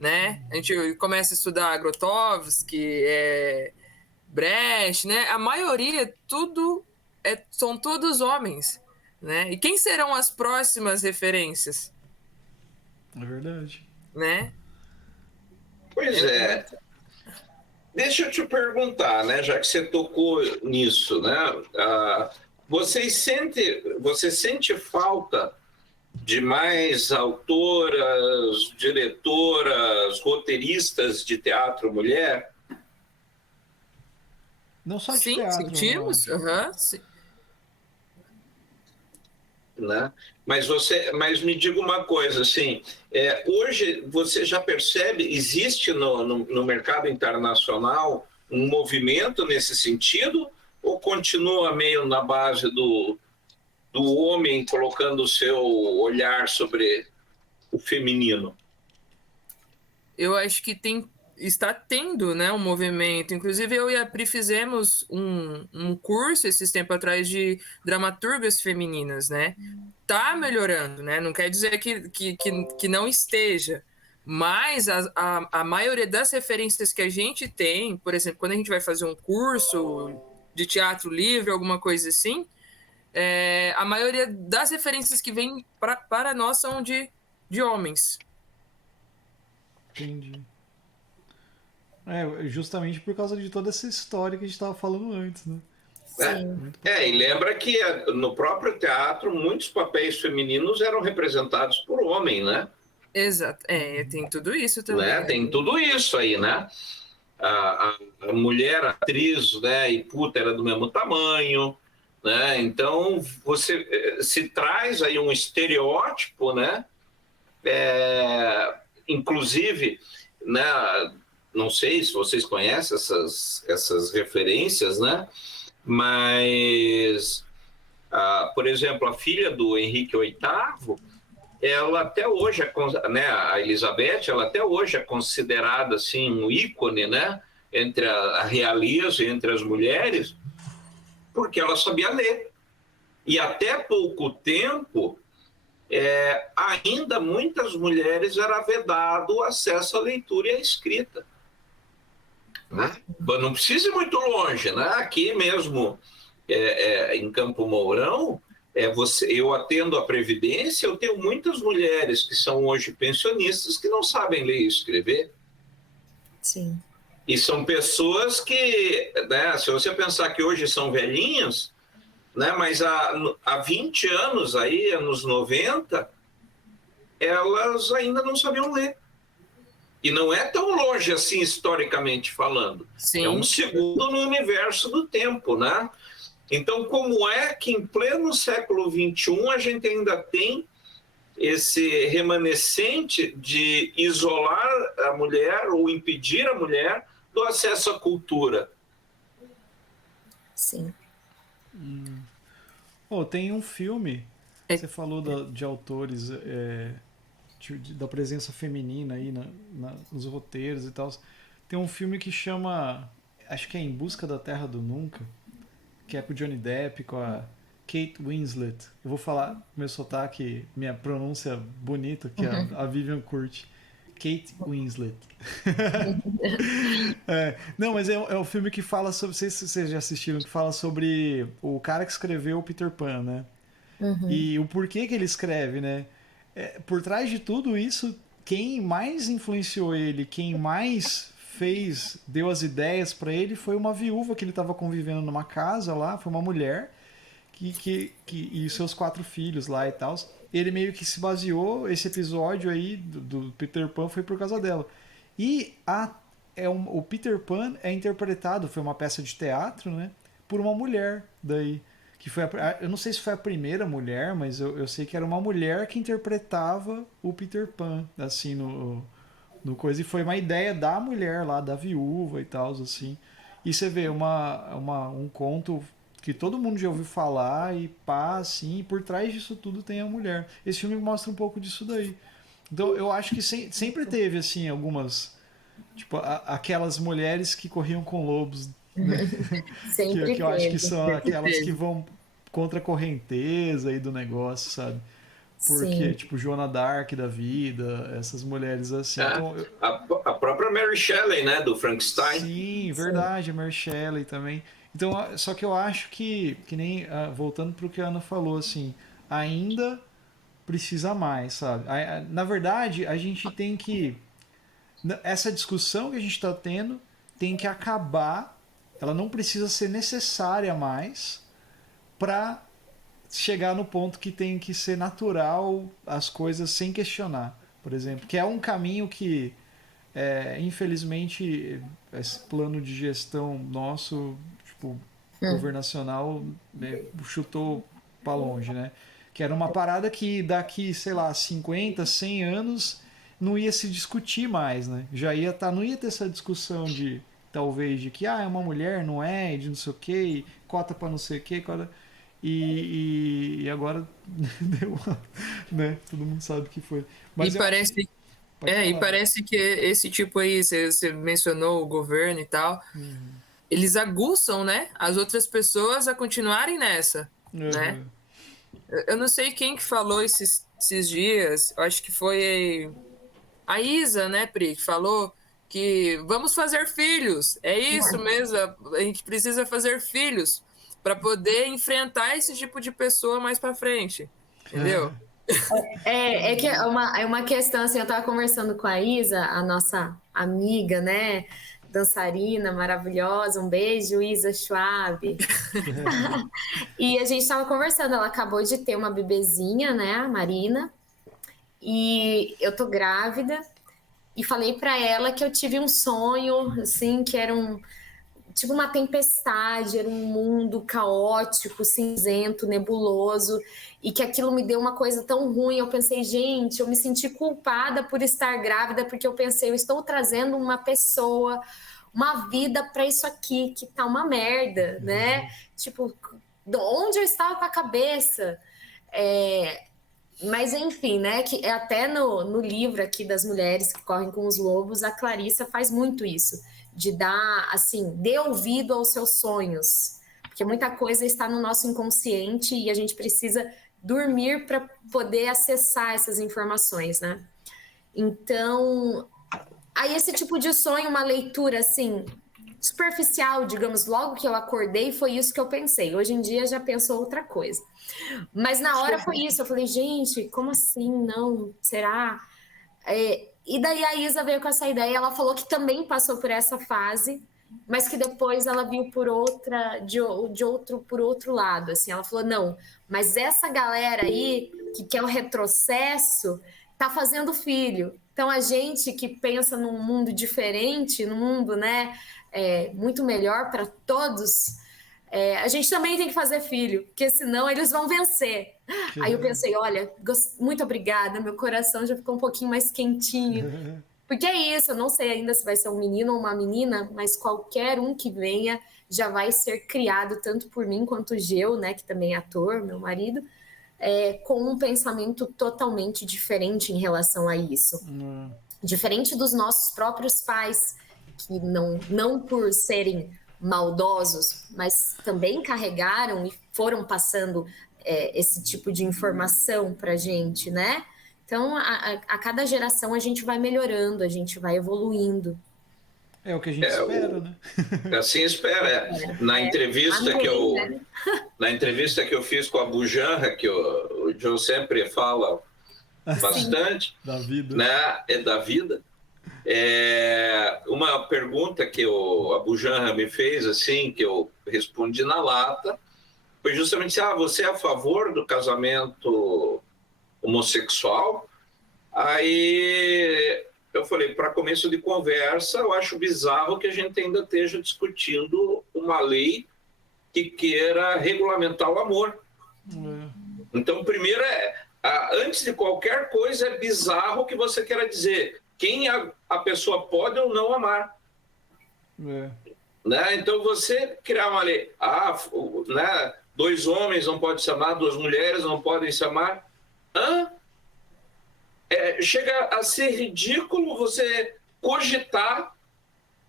né? A gente começa a estudar Grotowski, Brecht, né? A maioria, são todos homens, né? E quem serão as próximas referências? É verdade. Né? Pois é. Deixa eu te perguntar, né? Já que você tocou nisso, né? Você sente falta de mais autoras, diretoras, roteiristas de teatro mulher? Não só de Sim, teatro. sentimos. Uhum, sim. né? Mas me diga uma coisa, assim, hoje você já percebe, existe no mercado internacional um movimento nesse sentido, ou continua meio na base do homem colocando o seu olhar sobre o feminino? Eu acho que está tendo, né, um movimento. Inclusive, eu e a Pri fizemos um curso esses tempos atrás de dramaturgas femininas, né? Tá melhorando, né? Não quer dizer que não esteja, mas a maioria das referências que a gente tem, por exemplo, quando a gente vai fazer um curso de teatro livre, alguma coisa assim, a maioria das referências que vem para nós são de homens. Entendi. Justamente por causa de toda essa história que a gente estava falando antes, né? Sim. E lembra que no próprio teatro muitos papéis femininos eram representados por homem, né? Exato. Tem tudo isso também. Né? Tem tudo isso aí, né? A mulher atriz, né, e puta, era do mesmo tamanho, né? Então você se traz aí um estereótipo, né? Inclusive, né? Não sei se vocês conhecem essas referências, né? Mas, por exemplo, a filha do Henrique VIII, ela até hoje né, a Elizabeth, ela até hoje é considerada assim um ícone, né, entre a realeza e entre as mulheres, porque ela sabia ler. E até pouco tempo, ainda muitas mulheres era vedado o acesso à leitura e à escrita. Né? Não precisa ir muito longe, né? Aqui mesmo, em Campo Mourão, eu atendo a Previdência, eu tenho muitas mulheres que são hoje pensionistas que não sabem ler e escrever. Sim. E são pessoas que, né, se você pensar que hoje são velhinhas, né, mas há 20 anos, aí, anos 90, elas ainda não sabiam ler. E não é tão longe assim, historicamente falando. Sim. É um segundo no universo do tempo, né? Então, como é que em pleno século XXI a gente ainda tem esse remanescente de isolar a mulher ou impedir a mulher do acesso à cultura? Sim. Tem um filme, você falou de autores, da presença feminina aí nos roteiros e tal. Tem um filme que chama, acho que é Em Busca da Terra do Nunca, que é com o Johnny Depp, com a Kate Winslet. Eu vou falar meu sotaque, minha pronúncia bonita, que a Vivian curte. Kate Winslet. Não, mas é um filme que fala sobre, não sei se vocês já assistiram, que fala sobre o cara que escreveu o Peter Pan, né? E o porquê que ele escreve, né? Por trás de tudo isso, quem mais influenciou ele, quem mais deu as ideias para ele, foi uma viúva que ele estava convivendo numa casa lá, foi uma mulher e os seus 4 filhos lá e tal. Ele meio que se baseou, esse episódio aí do Peter Pan foi por causa dela. E o Peter Pan é interpretado, foi uma peça de teatro, né, por uma mulher daí. Que foi eu não sei se foi a primeira mulher, mas eu sei que era uma mulher que interpretava o Peter Pan, assim, no coisa. E foi uma ideia da mulher lá, da viúva e tal, assim. E você vê um conto que todo mundo já ouviu falar e pá, assim, e por trás disso tudo tem a mulher. Esse filme mostra um pouco disso daí. Então eu acho que sempre teve, assim, algumas... Tipo, aquelas mulheres que corriam com lobos, né? Sempre que eu acho que são sempre aquelas teve. que vão contra a correnteza aí do negócio, sabe? Porque, Sim. tipo, Joana Dark da vida, essas mulheres assim. Então, A própria Mary Shelley, né, do Frankenstein. Sim, verdade, a Mary Shelley também. Então, só que eu acho que nem, voltando pro que a Ana falou, assim, ainda precisa mais, sabe? Na verdade, a gente tem que... Essa discussão que a gente está tendo tem que acabar, ela não precisa ser necessária mais para chegar no ponto que tem que ser natural as coisas sem questionar, por exemplo, que é um caminho que infelizmente esse plano de gestão nosso, tipo, governacional, chutou para longe, né? Que era uma parada que daqui, sei lá, 50, 100 anos não ia se discutir mais, né? Já ia tá, não ia ter essa discussão de, talvez, de que é uma mulher, não é, de não sei o que, cota pra não sei o que, cota... E agora deu uma, né? Todo mundo sabe o que foi. Mas E parece, e parece que esse tipo aí, você mencionou o governo e tal, eles aguçam, né, as outras pessoas a continuarem nessa, né? Eu não sei quem que falou esses dias, eu acho que foi a Isa, né, Pri, que falou que vamos fazer filhos. É isso mesmo, a gente precisa fazer filhos para poder enfrentar esse tipo de pessoa mais para frente, entendeu? É que é uma questão, assim, eu estava conversando com a Isa, a nossa amiga, né, dançarina maravilhosa, um beijo, Isa Schwab. E a gente estava conversando, ela acabou de ter uma bebezinha, né, a Marina, e eu tô grávida, e falei para ela que eu tive um sonho, assim, que era tipo uma tempestade, era um mundo caótico, cinzento, nebuloso, e que aquilo me deu uma coisa tão ruim. Eu pensei, gente, eu me senti culpada por estar grávida, porque eu pensei, eu estou trazendo uma pessoa, uma vida para isso aqui, que tá uma merda, né? Tipo, onde eu estava com a cabeça? Mas enfim, né? Que até no livro aqui das mulheres que correm com os lobos, a Clarissa faz muito isso, de dar, assim, dê ouvido aos seus sonhos, porque muita coisa está no nosso inconsciente e a gente precisa dormir para poder acessar essas informações, né? Então, aí esse tipo de sonho, uma leitura assim superficial, digamos, logo que eu acordei, foi isso que eu pensei. Hoje em dia já penso outra coisa. Mas na hora foi isso. Eu falei, gente, como assim? Não, será? E daí a Isa veio com essa ideia. Ela falou que também passou por essa fase, mas que depois ela viu por outro lado. Assim, ela falou, não, mas essa galera aí que quer o retrocesso tá fazendo filho. Então a gente que pensa num mundo diferente, num mundo, né, muito melhor para todos, a gente também tem que fazer filho, porque senão eles vão vencer. Aí eu pensei, olha, muito obrigada, meu coração já ficou um pouquinho mais quentinho. Porque é isso, eu não sei ainda se vai ser um menino ou uma menina, mas qualquer um que venha já vai ser criado tanto por mim quanto o Geu, né, que também é ator, meu marido, com um pensamento totalmente diferente em relação a isso. Diferente dos nossos próprios pais, que não por serem maldosos, mas também carregaram e foram passando esse tipo de informação para a gente, né? Então, a cada geração a gente vai melhorando, a gente vai evoluindo. É o que a gente espera, né? Assim espera. Na entrevista que eu fiz com a Bujanra, que o Joe sempre fala bastante, da vida, né? Da vida. Uma pergunta que a Bujanra me fez, assim, que eu respondi na lata, foi justamente: você é a favor do casamento homossexual? Aí eu falei, para começo de conversa, eu acho bizarro que a gente ainda esteja discutindo uma lei que queira regulamentar o amor. Então, primeiro, antes de qualquer coisa, é bizarro que você queira dizer quem a pessoa pode ou não amar. Né? Então, você criar uma lei, né? 2 homens não podem se amar, 2 mulheres não podem se amar. Chega a ser ridículo você cogitar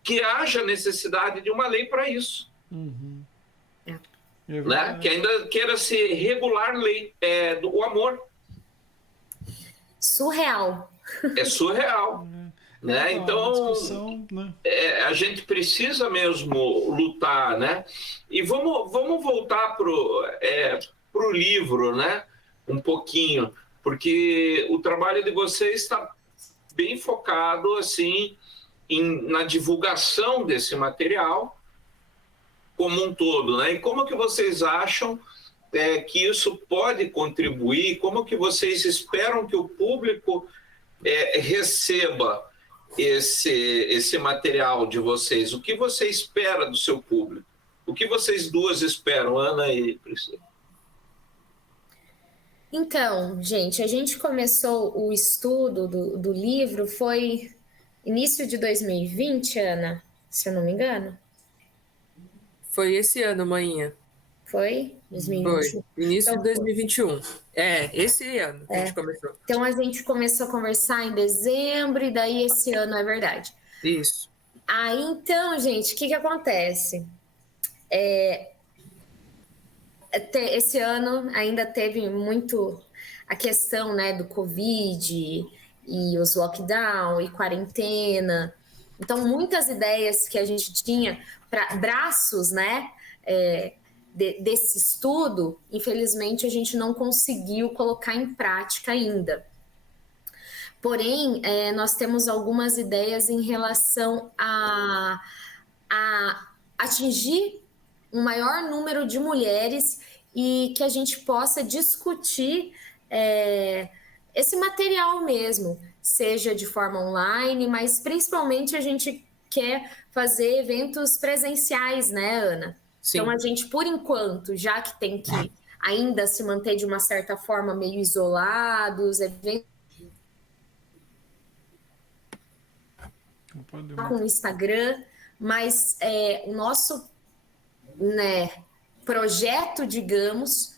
que haja necessidade de uma lei para isso. Né? Que ainda queira se regular lei do amor. Surreal. É surreal. Né? Então, né? A gente precisa mesmo lutar, né? E vamos voltar pro livro, né? Um pouquinho, porque o trabalho de vocês está bem focado assim na divulgação desse material como um todo, né? E como que vocês acham que isso pode contribuir? Como que vocês esperam que o público receba esse material de vocês? O que você espera do seu público? O que vocês duas esperam, Ana e Priscila? Então, gente, a gente começou o estudo do livro, foi início de 2020, Ana, se eu não me engano. Foi esse ano, manhã. Foi? Foi. 2021. Início de Então, 2021. Esse ano que a gente começou. então a gente começou a conversar em dezembro e daí esse ano é verdade. Isso. Aí, então, gente, o que acontece? Esse ano ainda teve muito a questão, né, do Covid e os lockdown e quarentena. Então, muitas ideias que a gente tinha para braços, né, desse estudo, infelizmente a gente não conseguiu colocar em prática ainda. Porém, nós temos algumas ideias em relação a atingir um maior número de mulheres e que a gente possa discutir esse material mesmo, seja de forma online, mas principalmente a gente quer fazer eventos presenciais, né, Ana? Sim. Então a gente, por enquanto, já que tem que ainda se manter de uma certa forma meio isolados, eventos com o Instagram, mas o nosso, né, projeto, digamos,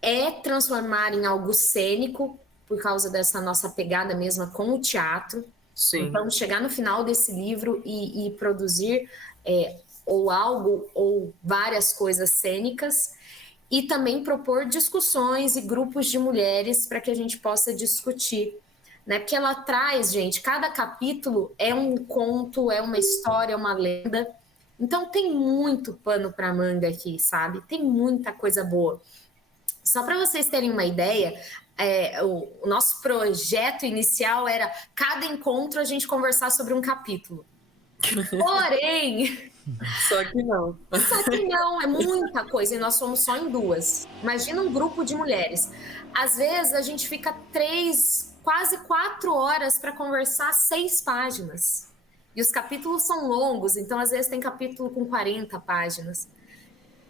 é transformar em algo cênico, por causa dessa nossa pegada mesma com o teatro. Sim. Então, chegar no final desse livro e produzir ou algo ou várias coisas cênicas, e também propor discussões e grupos de mulheres para que a gente possa discutir. Né? Porque ela traz, gente, cada capítulo é um conto, é uma história, é uma lenda. Então tem muito pano para manga aqui, sabe? Tem muita coisa boa. Só para vocês terem uma ideia, o nosso projeto inicial era cada encontro a gente conversar sobre um capítulo. Porém, Só que não. Só que não, é muita coisa e nós somos só em 2. Imagina um grupo de mulheres. Às vezes a gente fica 3, quase 4 horas para conversar 6 páginas. E os capítulos são longos, então às vezes tem capítulo com 40 páginas.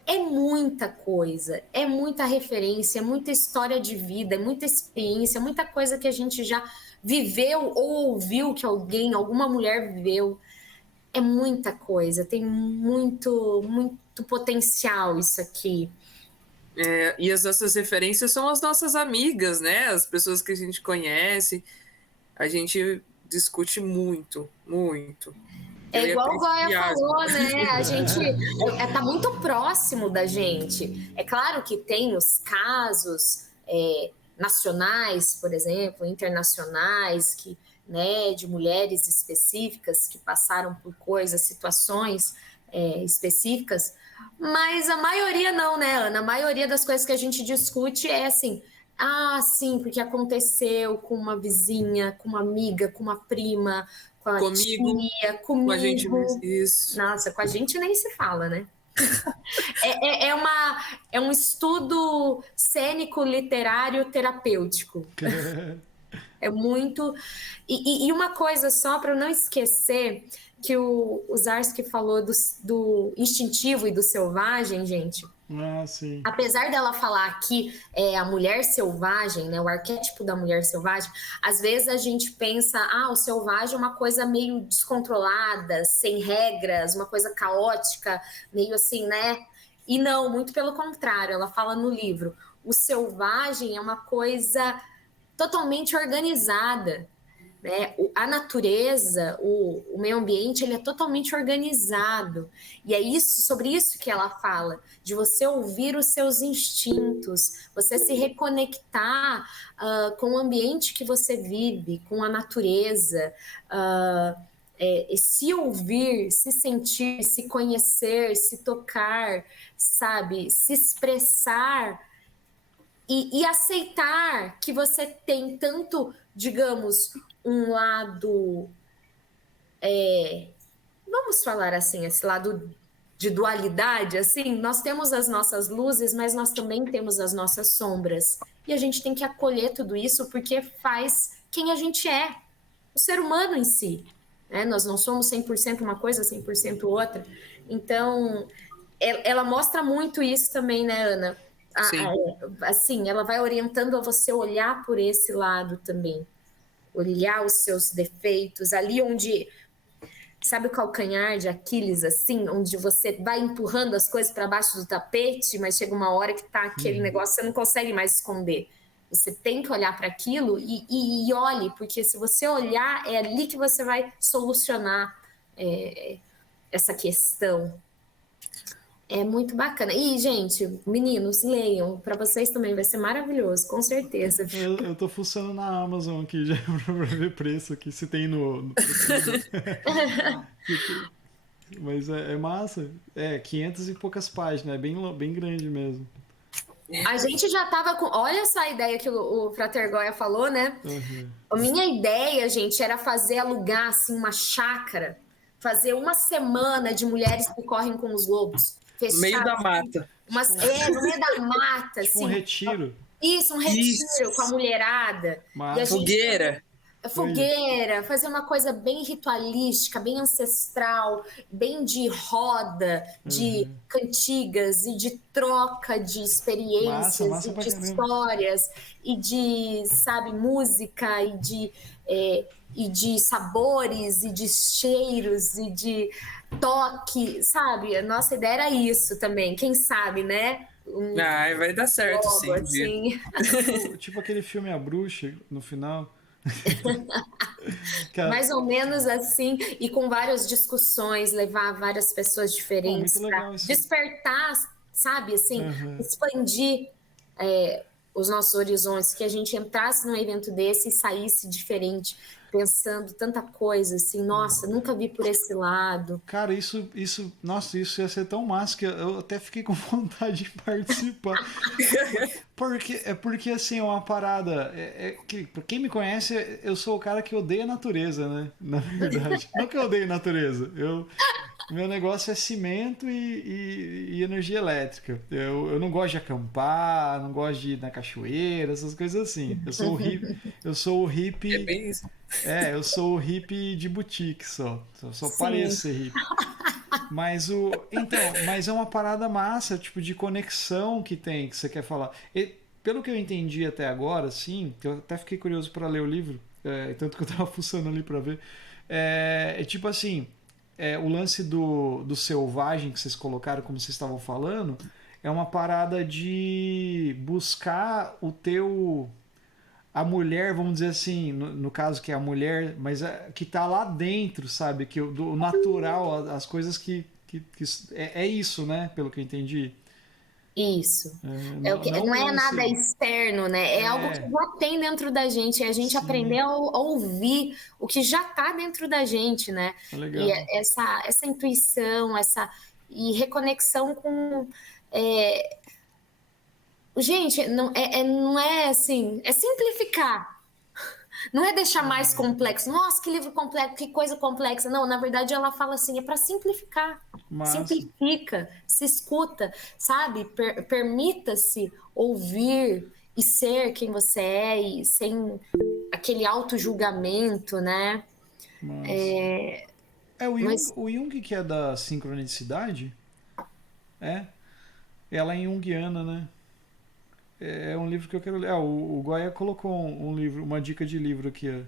É muita coisa, é muita referência, é muita história de vida, é muita experiência, muita coisa que a gente já viveu ou ouviu que alguma mulher viveu. É muita coisa, tem muito potencial isso aqui. E as nossas referências são as nossas amigas, né? As pessoas que a gente conhece. A gente discute muito, muito. É igual o Goya falou, né? A gente tá muito próximo da gente. É claro que tem os casos nacionais, por exemplo, internacionais, que, né, de mulheres específicas que passaram por coisas, situações específicas, mas a maioria não, né, Ana? A maioria das coisas que a gente discute é assim, sim, porque aconteceu com uma vizinha, com uma amiga, com uma prima, com a tia, comigo. Com a gente, isso. Nossa, com a gente nem se fala, né? É um estudo cênico, literário, terapêutico. É muito... E uma coisa só, para eu não esquecer, que o Zarski falou do instintivo e do selvagem, gente. Sim. Apesar dela falar aqui a mulher selvagem, né, o arquétipo da mulher selvagem, às vezes a gente pensa, o selvagem é uma coisa meio descontrolada, sem regras, uma coisa caótica, meio assim, né? E não, muito pelo contrário, ela fala no livro, o selvagem é uma coisa totalmente organizada, né? A natureza, o meio ambiente, ele é totalmente organizado. E é sobre isso que ela fala, de você ouvir os seus instintos, você se reconectar com o ambiente que você vive, com a natureza, se ouvir, se sentir, se conhecer, se tocar, sabe? Se expressar e aceitar que você tem tanto, digamos, um lado, vamos falar assim, esse lado de dualidade, assim, nós temos as nossas luzes, mas nós também temos as nossas sombras. E a gente tem que acolher tudo isso porque faz quem a gente é, o ser humano em si. Né? Nós não somos 100% uma coisa, 100% outra. Então, ela mostra muito isso também, né, Ana? Assim, ela vai orientando a você olhar por esse lado também. Olhar os seus defeitos, ali onde... Sabe o calcanhar de Aquiles, assim? Onde você vai empurrando as coisas para baixo do tapete, mas chega uma hora que tá aquele negócio, você não consegue mais esconder. Você tem que olhar para aquilo e olhe, porque se você olhar, é ali que você vai solucionar essa questão. É muito bacana. E, gente, meninos, leiam. Para vocês também vai ser maravilhoso, com certeza. Eu tô fuçando na Amazon aqui já pra ver preço aqui, se tem no... Mas é massa. 500 e poucas páginas, é bem grande mesmo. A gente já tava com... Olha essa ideia que o Frater Goya falou, né? Uhum. A minha ideia, gente, era alugar, assim, uma chácara, fazer uma semana de mulheres que correm com os lobos. No meio da mata. No meio da mata, tipo assim. Um retiro. Isso, um retiro com a mulherada. Massa. E a gente... Fogueira. Fazer uma coisa bem ritualística, bem ancestral, bem de roda, de cantigas e de troca de experiências, massa e pra de caramba. histórias, e de, sabe, música, e de sabores, e de cheiros, e de toque, sabe? A nossa ideia era isso também, quem sabe, né? Vai dar certo, sim. Assim. Tipo aquele filme A Bruxa, no final. Mais ou menos assim, e com várias discussões, levar várias pessoas diferentes para despertar, sabe, assim, expandir os nossos horizontes, que a gente entrasse num evento desse e saísse diferente, pensando tanta coisa, assim, nossa, nunca vi por esse lado. Cara, nossa, isso ia ser tão massa que eu até fiquei com vontade de participar. Porque assim, é uma parada, que, pra quem me conhece, eu sou o cara que odeia a natureza, né? Na verdade. Não que eu odeio a natureza, meu negócio é cimento e energia elétrica. Eu não gosto de acampar, não gosto de ir na cachoeira, essas coisas assim. Eu sou o hippie. É bem isso. Eu sou o hippie de boutique só. Só pareço ser hippie. Mas é uma parada massa, tipo, de conexão que você quer falar. Pelo que eu entendi até agora, assim, que eu até fiquei curioso para ler o livro, tanto que eu tava fuçando ali para ver. Tipo assim, o lance do selvagem que vocês colocaram, como vocês estavam falando, é uma parada de buscar a mulher, vamos dizer assim, no caso que é a mulher, mas que tá lá dentro, sabe? Que do natural, as coisas que é isso, né? Pelo que eu entendi. Isso. Não é nada externo, né? É algo que já tem dentro da gente. É a gente aprender a ouvir o que já tá dentro da gente, né? Legal. E essa intuição, e reconexão com... Gente, não é assim, é simplificar. Não é deixar mais complexo. Nossa, que livro complexo, que coisa complexa. Não, na verdade ela fala assim, é para simplificar. Massa. Simplifica, se escuta, sabe? Permita-se ouvir e ser quem você é, e sem aquele auto-julgamento, né? O Jung que é da sincronicidade? Ela é junguiana, né? É um livro que eu quero ler. O Goya colocou um livro, uma dica de livro aqui,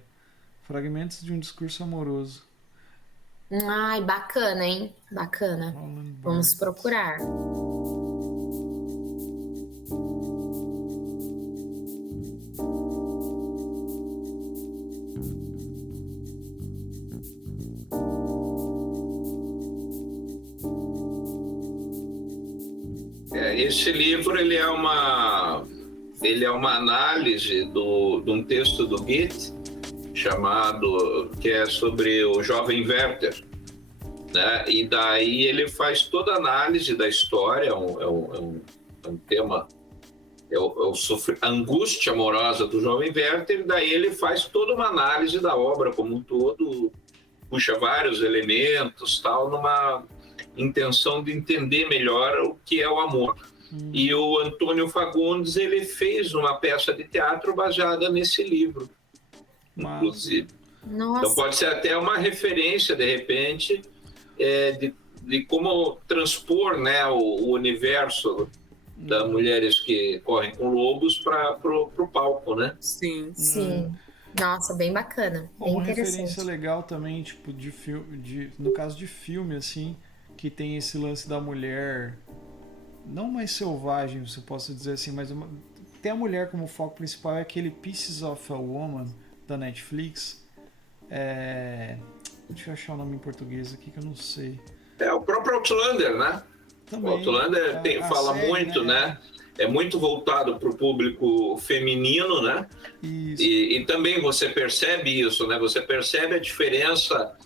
Fragmentos de um Discurso Amoroso. Ai, bacana, hein? Bacana. Vamos procurar. Esse livro ele é uma análise de um texto do Goethe que é sobre o jovem Werther, né? E daí ele faz toda a análise da história, é um tema, a angústia amorosa do jovem Werther, e daí ele faz toda uma análise da obra como um todo, puxa vários elementos, tal, numa intenção de entender melhor o que é o amor. E o Antônio Fagundes, ele fez uma peça de teatro baseada nesse livro, inclusive. Nossa. Então pode ser até uma referência, de repente, de como transpor, né, o universo das mulheres que correm com lobos para o palco, né? Sim. Sim. Nossa, bem bacana. Bem Uma interessante. referência legal também, tipo, no caso de filme, assim, que tem esse lance da mulher, não mais selvagem, se eu posso dizer assim, mas tem a mulher como foco principal, é aquele Pieces of a Woman, da Netflix. Deixa eu achar o nome em português aqui que eu não sei. É o próprio Outlander, né? Também, o Outlander fala série, muito, né? É muito voltado para o público feminino, né? Isso. E também você percebe isso, né? Você percebe a diferença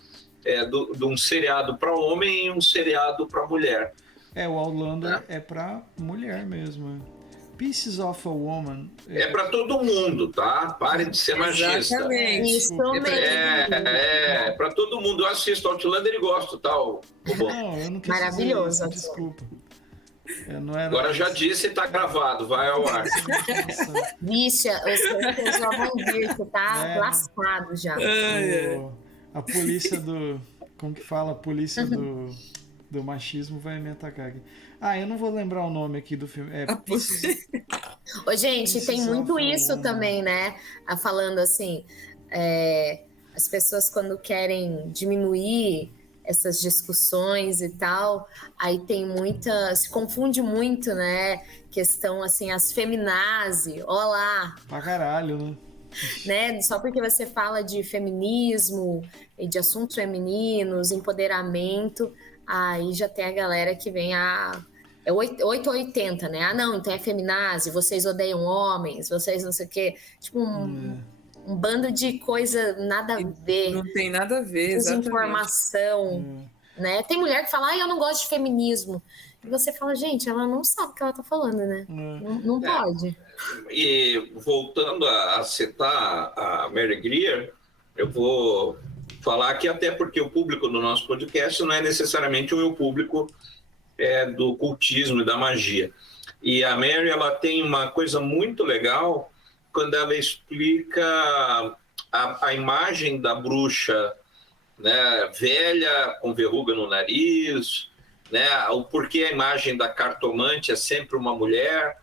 de um seriado para homem e um seriado para mulher. O Outlander é para mulher mesmo. Pieces of a Woman. É para todo mundo, tá? Pare de ser machista. Exatamente. Isso mesmo. Para todo mundo. Eu assisto Outlander e gosto, tal. Não, eu não quis Maravilhoso. dizer isso, desculpa. Não era... Agora já disse e tá gravado, vai ao ar. Vixe, os seus já vão ver, você tá lascado já. A polícia do... Como que fala? A polícia do machismo vai me atacar aqui. Eu não vou lembrar o nome aqui do filme. Ô, gente, tem muito isso também, né? Falando assim, as pessoas quando querem diminuir essas discussões e tal, aí tem se confunde muito, né? Questão assim, as feminazi, ó lá. Pra caralho, né? Só porque você fala de feminismo e de assuntos femininos, empoderamento, aí já tem a galera que vem é 8 ou 80, né? Não, então é feminazi, vocês odeiam homens, vocês não sei o quê. Tipo um bando de coisa nada a ver. Não tem nada a ver, exatamente. Desinformação, né? Tem mulher que fala, eu não gosto de feminismo. E você fala, gente, ela não sabe o que ela tá falando, né? Não pode. E voltando a citar a Mary Greer, eu vou falar aqui até porque o público do nosso podcast não é necessariamente o meu público do cultismo e da magia. E a Mary, ela tem uma coisa muito legal quando ela explica a imagem da bruxa, né, velha, com verruga no nariz, né, o porquê a imagem da cartomante é sempre uma mulher,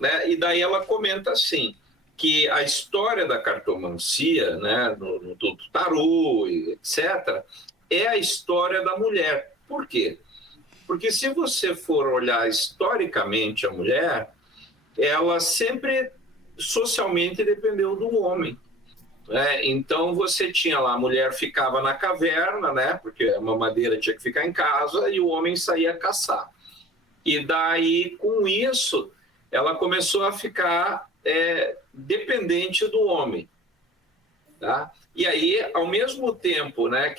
né, e daí ela comenta assim, que a história da cartomancia, né, do tarô, etc., é a história da mulher. Por quê? Porque se você for olhar historicamente a mulher, ela sempre socialmente dependeu do homem. Então você tinha lá, a mulher ficava na caverna, né, porque a mamadeira tinha que ficar em casa e o homem saía caçar. E daí, com isso, ela começou a ficar dependente do homem. Tá? E aí, ao mesmo tempo, né,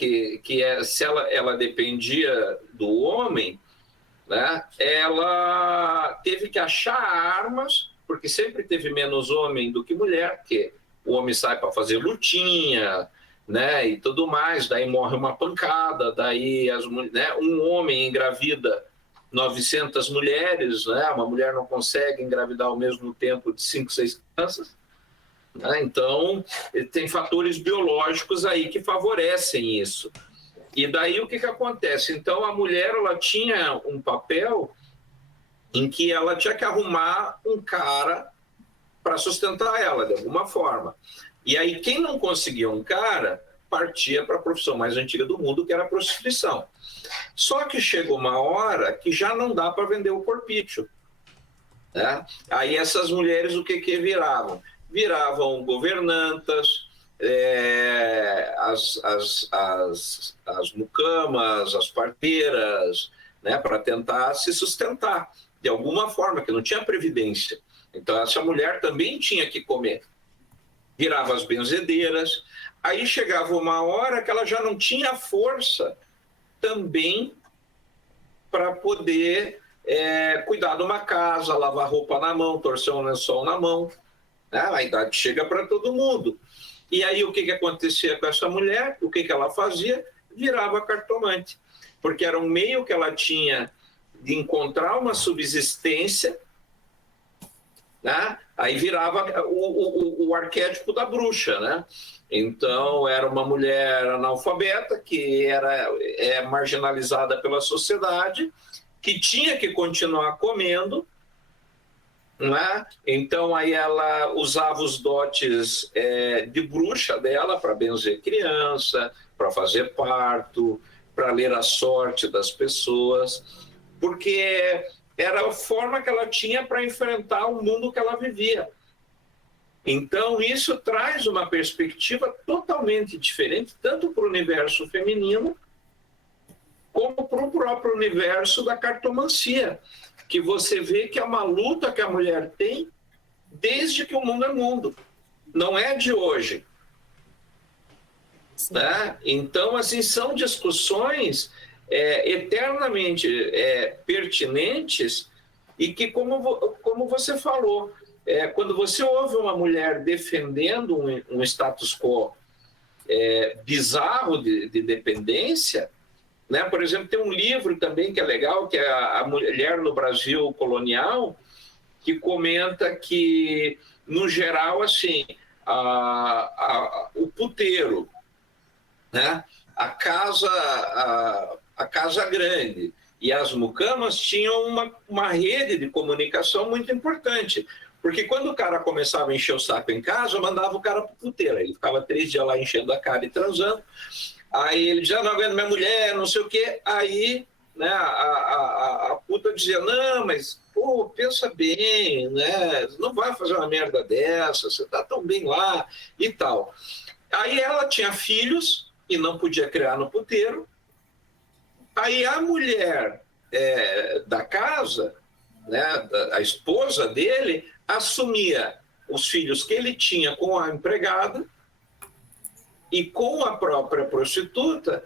se ela dependia do homem, né, ela teve que achar armas, porque sempre teve menos homem do que mulher, porque o homem sai para fazer lutinha, né, e tudo mais, daí morre uma pancada, daí um homem engravida 900 mulheres, né, uma mulher não consegue engravidar ao mesmo tempo de 5, 6 crianças. Então, tem fatores biológicos aí que favorecem isso. E daí o que acontece? Então, a mulher ela tinha um papel em que ela tinha que arrumar um cara para sustentar ela, de alguma forma. E aí, quem não conseguia um cara, partia para a profissão mais antiga do mundo, que era a prostituição. Só que chegou uma hora que já não dá para vender o corpício. Né? Aí essas mulheres, o que viravam? Viravam governantas, as mucamas, as parteiras, né, para tentar se sustentar de alguma forma, que não tinha previdência. Então essa mulher também tinha que comer. Virava as benzedeiras. Aí chegava uma hora que ela já não tinha força também para poder cuidar de uma casa, lavar roupa na mão, torcer um lençol na mão. A idade chega para todo mundo. E aí o que acontecia com essa mulher? O que ela fazia? Virava cartomante. Porque era um meio que ela tinha de encontrar uma subsistência, né? Aí virava o arquétipo da bruxa, né? Então era uma mulher analfabeta que era marginalizada pela sociedade, que tinha que continuar comendo, né? Então aí ela usava os dotes de bruxa dela para benzer criança, para fazer parto, para ler a sorte das pessoas, porque era a forma que ela tinha para enfrentar o mundo que ela vivia. Então isso traz uma perspectiva totalmente diferente, tanto para o universo feminino como para o próprio universo da cartomancia, que você vê que é uma luta que a mulher tem desde que o mundo é mundo. Não é de hoje. Né? Então, assim, são discussões eternamente pertinentes e que, como você falou, quando você ouve uma mulher defendendo um status quo bizarro de dependência, né? Por exemplo, tem um livro também que é legal, que é A Mulher no Brasil Colonial, que comenta que, no geral, assim, o puteiro, né? a casa grande e as mucamas tinham uma rede de comunicação muito importante, porque quando o cara começava a encher o saco em casa, mandava o cara para o puteiro, ele ficava 3 dias lá enchendo a cara e transando. Aí ele dizia, não aguento minha mulher, não sei o quê. Aí, né, a puta dizia, não, mas, pô, pensa bem, né? Não vai fazer uma merda dessa, você tá tão bem lá e tal. Aí ela tinha filhos e não podia criar no puteiro. Aí a mulher da casa, né, a esposa dele, assumia os filhos que ele tinha com a empregada e com a própria prostituta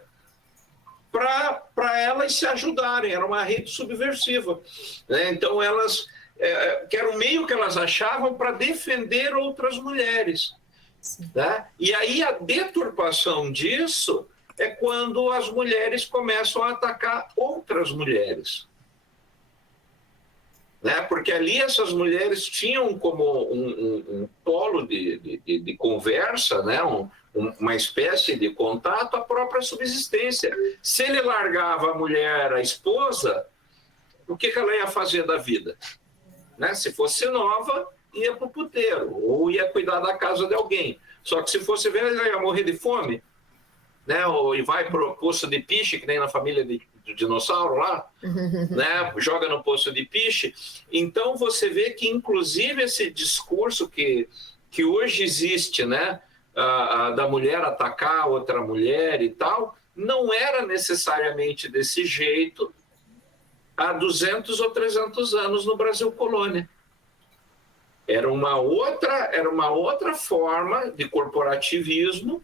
para elas se ajudarem. Era uma rede subversiva, né? Então elas que era o meio que elas achavam para defender outras mulheres, né? E aí a deturpação disso é quando as mulheres começam a atacar outras mulheres, né? Porque ali essas mulheres tinham como um polo de conversa, né? Uma espécie de contato, a própria subsistência. Se ele largava a mulher, a esposa, o que ela ia fazer da vida? Né? Se fosse nova, ia para o puteiro, ou ia cuidar da casa de alguém. Só que se fosse velha, ela ia morrer de fome, né? Ou vai para o poço de piche, que nem na família do dinossauro lá, né? Joga no poço de piche. Então você vê que, inclusive, esse discurso que hoje existe, né? Da mulher atacar outra mulher e tal, não era necessariamente desse jeito há 200 ou 300 anos no Brasil colônia. Era uma outra forma de corporativismo.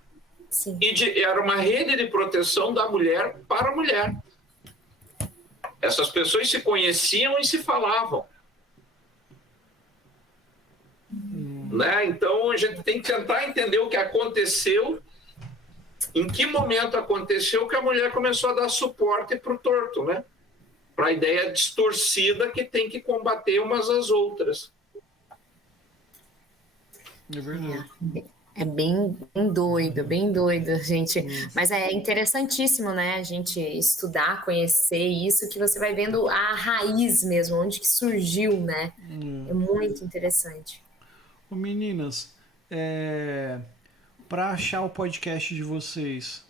Sim. E era uma rede de proteção da mulher para a mulher. Essas pessoas se conheciam e se falavam. Né? Então, a gente tem que tentar entender o que aconteceu, em que momento aconteceu que a mulher começou a dar suporte para o torto, né? Para a ideia distorcida que tem que combater umas às outras. É verdade. É bem doido, gente. Mas é interessantíssimo, né? A gente estudar, conhecer isso, que você vai vendo a raiz mesmo, onde que surgiu, né? É muito interessante. Ô, meninas, para achar o podcast de vocês,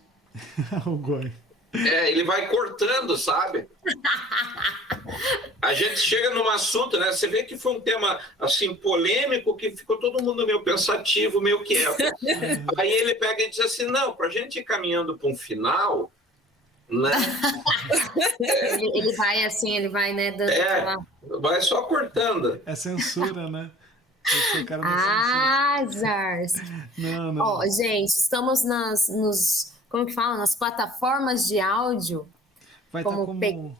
o Goi. Ele vai cortando, sabe? A gente chega num assunto, né? Você vê que foi um tema assim polêmico, que ficou todo mundo meio pensativo, meio quieto. Aí ele pega e diz assim, não, para a gente ir caminhando para um final, né? Ele vai assim, ele vai, né? Dando aquela... vai só cortando. É censura, né? Esse cara da censura. Zars. Não. Ó, gente, estamos como que fala? Nas plataformas de áudio. Vai estar como...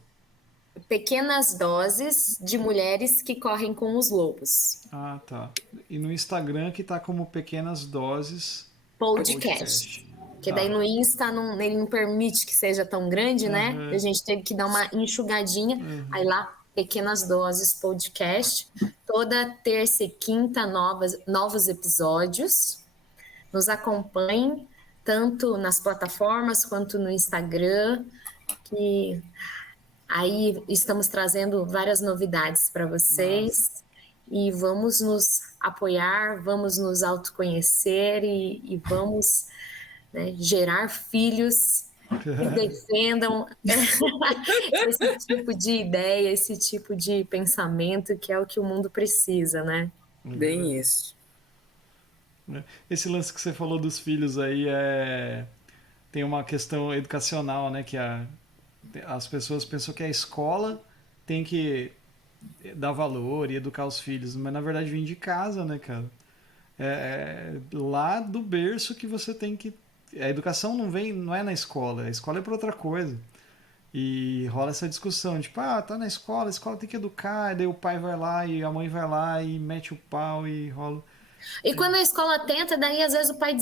Pequenas doses de mulheres que correm com os lobos. Ah, tá. E no Instagram que tá como Pequenas Doses Podcast. Porque daí no Insta ele não permite que seja tão grande, né? A gente teve que dar uma enxugadinha. Aí lá, Pequenas Doses Podcast. Toda terça e quinta, novos episódios. Nos acompanhem, tanto nas plataformas quanto no Instagram, que aí estamos trazendo várias novidades para vocês. e vamos nos apoiar, vamos nos autoconhecer e vamos, né, gerar filhos que defendam esse tipo de ideia, esse tipo de pensamento que é o que o mundo precisa, né? Bem isso. Esse lance que você falou dos filhos aí tem uma questão educacional, né? Que as pessoas pensam que a escola tem que dar valor e educar os filhos, mas na verdade vem de casa, né, cara? Lá do berço que você tem que... A educação não é na escola, a escola é para outra coisa. E rola essa discussão, tipo, tá na escola, a escola tem que educar, e daí o pai vai lá e a mãe vai lá e mete o pau e rola... E quando a escola tenta, daí às vezes o pai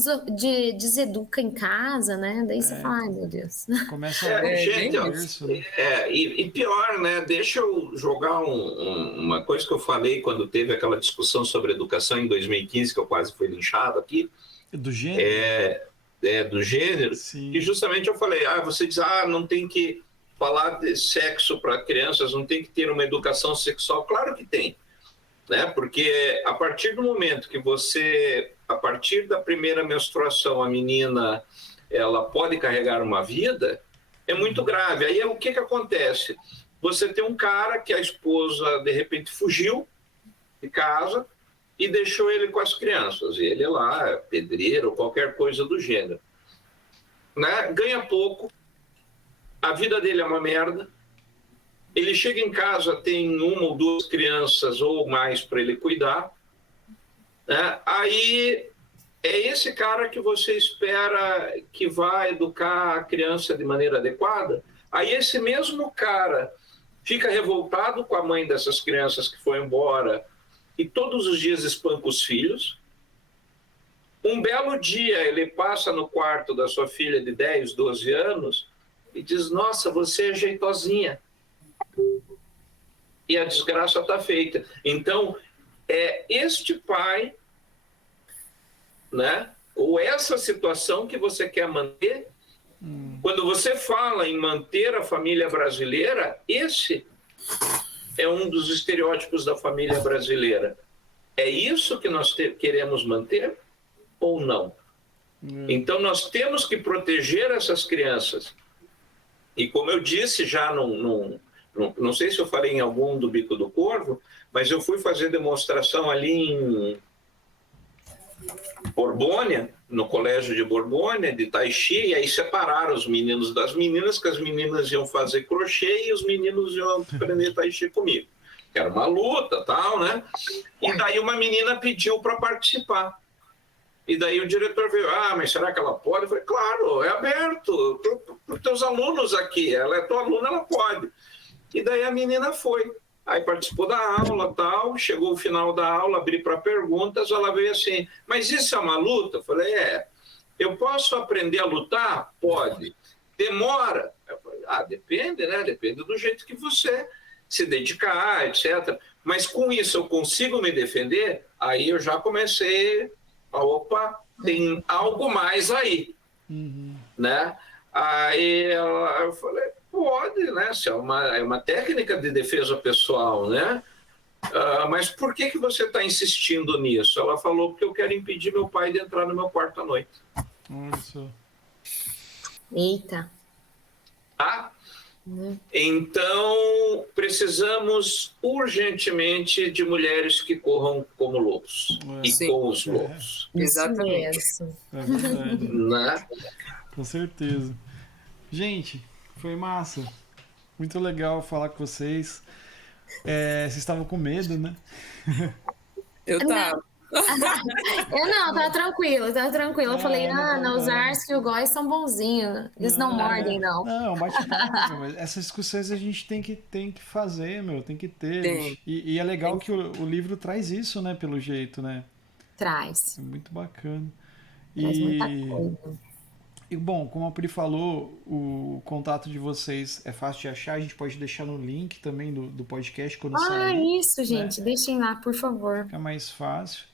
deseduca em casa, né? Daí você fala, ai meu Deus. Começa gente, berço, né? E pior, né? Deixa eu jogar uma coisa que eu falei quando teve aquela discussão sobre educação em 2015, que eu quase fui linchado aqui. Do gênero? Do gênero. Sim. E justamente eu falei, você diz, não tem que falar de sexo para crianças, não tem que ter uma educação sexual. Claro que tem. Né? Porque a partir do momento que a partir da primeira menstruação, a menina ela pode carregar uma vida, é muito grave. Aí o que acontece? Você tem um cara que a esposa, de repente, fugiu de casa e deixou ele com as crianças. Ele lá, pedreiro, qualquer coisa do gênero. Né? Ganha pouco, a vida dele é uma merda. Ele chega em casa, tem uma ou duas crianças ou mais para ele cuidar. Né? Aí é esse cara que você espera que vá educar a criança de maneira adequada. Aí esse mesmo cara fica revoltado com a mãe dessas crianças que foi embora e todos os dias espanca os filhos. Um belo dia ele passa no quarto da sua filha de 10, 12 anos e diz, nossa, você é jeitosinha. E a desgraça está feita. Então, é este pai, né, ou essa situação que você quer manter. Quando você fala em manter a família brasileira, esse é um dos estereótipos da família brasileira. É isso que nós queremos manter ou não? Então, nós temos que proteger essas crianças. E como eu disse já não sei se eu falei em algum do Bico do Corvo, mas eu fui fazer demonstração ali em Borbônia, no colégio de Borbônia, de Tai Chi, e aí separaram os meninos das meninas, que as meninas iam fazer crochê e os meninos iam aprender Tai Chi comigo. Era uma luta, tal, né? E daí uma menina pediu para participar. E daí o diretor veio, mas será que ela pode? Eu falei, claro, é aberto, para os teus alunos aqui, ela é tua aluna, ela pode. E daí a menina foi. Aí participou da aula, tal, chegou o final da aula, abri para perguntas, ela veio assim, mas isso é uma luta? Eu falei, eu posso aprender a lutar? Pode. Demora? Eu falei, depende, né? Depende do jeito que você se dedicar, etc. Mas com isso eu consigo me defender? Aí eu já comecei, opa, tem algo mais aí, né? Aí eu falei, pode, né? Se é uma técnica de defesa pessoal, né? Mas por que você está insistindo nisso? Ela falou, porque eu quero impedir meu pai de entrar no meu quarto à noite. Olha só. Eita. Tá? Então, precisamos urgentemente de mulheres que corram como lobos e com os lobos. Exatamente. É verdade. Né? Com certeza. Gente, foi massa. Muito legal falar com vocês. Vocês estavam com medo, né? Eu tava. Eu tava tranquila. Eu falei, os Ars e o Góis são bonzinhos. Eles não mordem, não. Não, bate-papo, mas essas discussões a gente tem que fazer, tem que ter. E é legal que o livro traz isso, né, pelo jeito, né? Traz. É muito bacana. Traz muita coisa. E, bom, como a Pri falou, o contato de vocês é fácil de achar. A gente pode deixar no link também do podcast quando sair. Isso, gente. Né? Deixem lá, por favor. Fica mais fácil.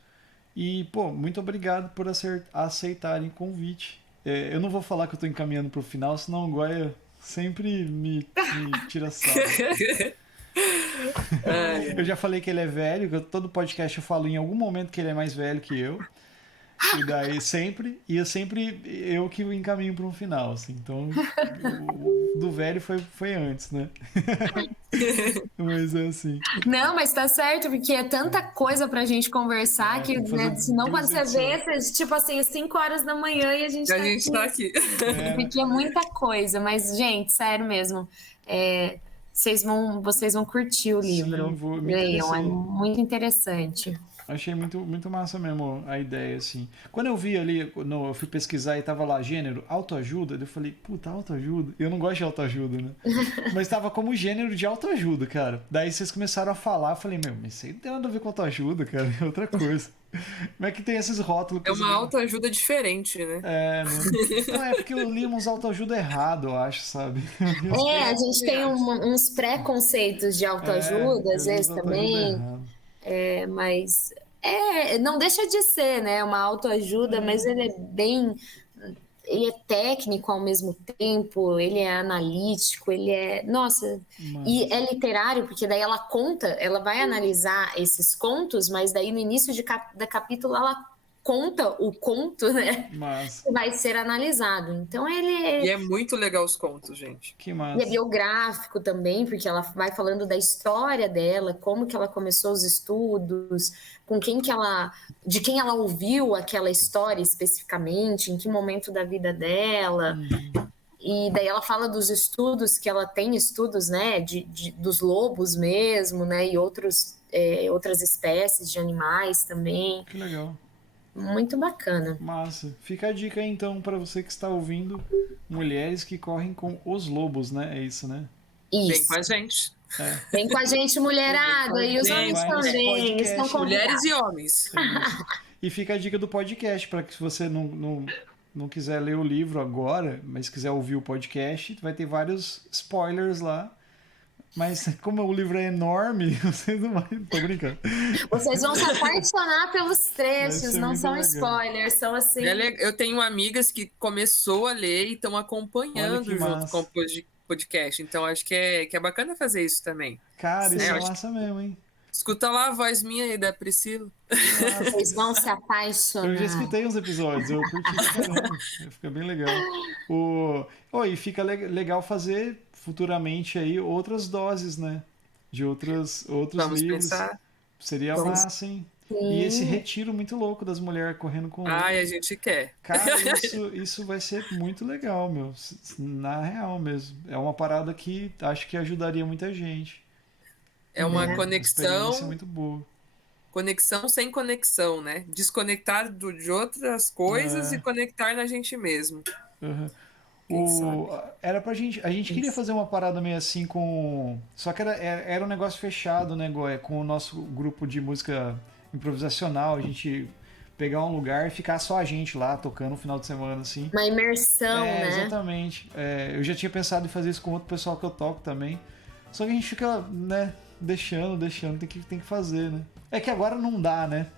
E, muito obrigado por aceitarem o convite. Eu não vou falar que eu estou encaminhando para o final, senão o Goya sempre me tira sarro. Eu já falei que ele é velho, que todo podcast eu falo em algum momento que ele é mais velho que eu. E daí eu que o encaminho para um final, assim. Então, o do velho foi antes, né? Mas é assim. Não, mas tá certo, porque é tanta coisa pra gente conversar que, né, senão quando você vê, tipo assim, 5 horas da manhã e a gente tá aqui. Porque é muita coisa, mas, gente, sério mesmo, vocês vão curtir o livro. Sim, Leiam, é muito interessante. Achei muito massa mesmo a ideia, assim. Quando eu vi ali, eu fui pesquisar e tava lá, gênero, autoajuda, eu falei, puta, autoajuda? Eu não gosto de autoajuda, né? Mas tava como gênero de autoajuda, cara. Daí vocês começaram a falar, eu falei, mas isso aí não tem nada a ver com autoajuda, cara, é outra coisa. Como é que tem esses rótulos? É uma autoajuda diferente, né? Não, é porque eu li uns autoajuda errado, eu acho, sabe? A gente tem uns preconceitos de autoajuda, às vezes também. Mas não deixa de ser, né, uma autoajuda, mas ele é técnico ao mesmo tempo, ele é analítico, e é literário, porque daí ela vai analisar esses contos, mas daí no início da capítulo ela conta o conto, né? Massa. Que vai ser analisado. Então E é muito legal os contos, gente. Que massa. E é biográfico também, porque ela vai falando da história dela, como que ela começou os estudos, de quem ela ouviu aquela história especificamente, em que momento da vida dela. E daí ela fala dos estudos, que ela tem estudos, né, dos lobos mesmo, né, e outras espécies de animais também. Que legal. Muito bacana. Massa. Fica a dica aí, então, para você que está ouvindo, mulheres que correm com os lobos, né? É isso, né? Isso. Vem com a gente. Vem com a gente, mulherada, e os homens também. Estão convidados. Mulheres e homens. E fica a dica do podcast, para que se você não quiser ler o livro agora, mas quiser ouvir o podcast, vai ter vários spoilers lá. Mas como o livro é enorme, vocês não vão... Tô brincando. Vocês vão se apaixonar pelos trechos, não são legal. Spoilers, são assim... Eu tenho amigas que começou a ler e estão acompanhando junto com o podcast, então acho que é bacana fazer isso também. Cara, isso é massa mesmo, hein? Escuta lá a voz minha aí da Priscila. Vocês vão se apaixonar. Eu já escutei uns episódios, eu curti caramba. Fica bem legal. E fica legal fazer futuramente aí outras doses, né? De outros Vamos livros. Pensar. Seria massa, hein? Sim. E esse retiro muito louco das mulheres correndo com... Ai, a gente quer. Cara, isso vai ser muito legal, meu. Na real mesmo. É uma parada que acho que ajudaria muita gente. É uma conexão... É muito boa. Conexão sem conexão, né? Desconectar de outras coisas e conectar na gente mesmo. Era pra gente... A gente queria fazer uma parada meio assim com... Só que era um negócio fechado, né, Goé? Com o nosso grupo de música improvisacional. A gente pegar um lugar e ficar só a gente lá, tocando no final de semana, assim. Uma imersão, né? Exatamente. Eu já tinha pensado em fazer isso com outro pessoal que eu toco também. Só que a gente fica, né... Deixando, tem que fazer, né? É que agora não dá, né?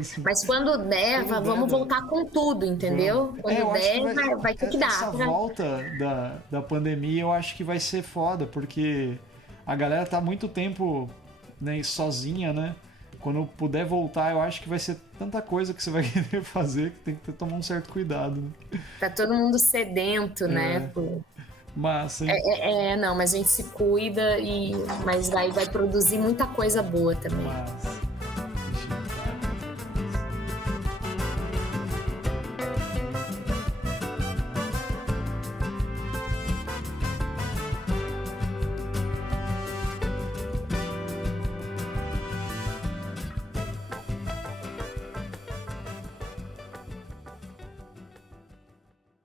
Assim, mas quando der, vamos voltar com tudo, entendeu? Quando der, vai ter que dar. Essa volta da pandemia eu acho que vai ser foda, porque a galera tá muito tempo, né, sozinha, né? Quando puder voltar, eu acho que vai ser tanta coisa que você vai querer fazer que tem que tomar um certo cuidado, né? Tá todo mundo sedento, né? Massa, não, mas a gente se cuida mas vai produzir muita coisa boa também. Massa.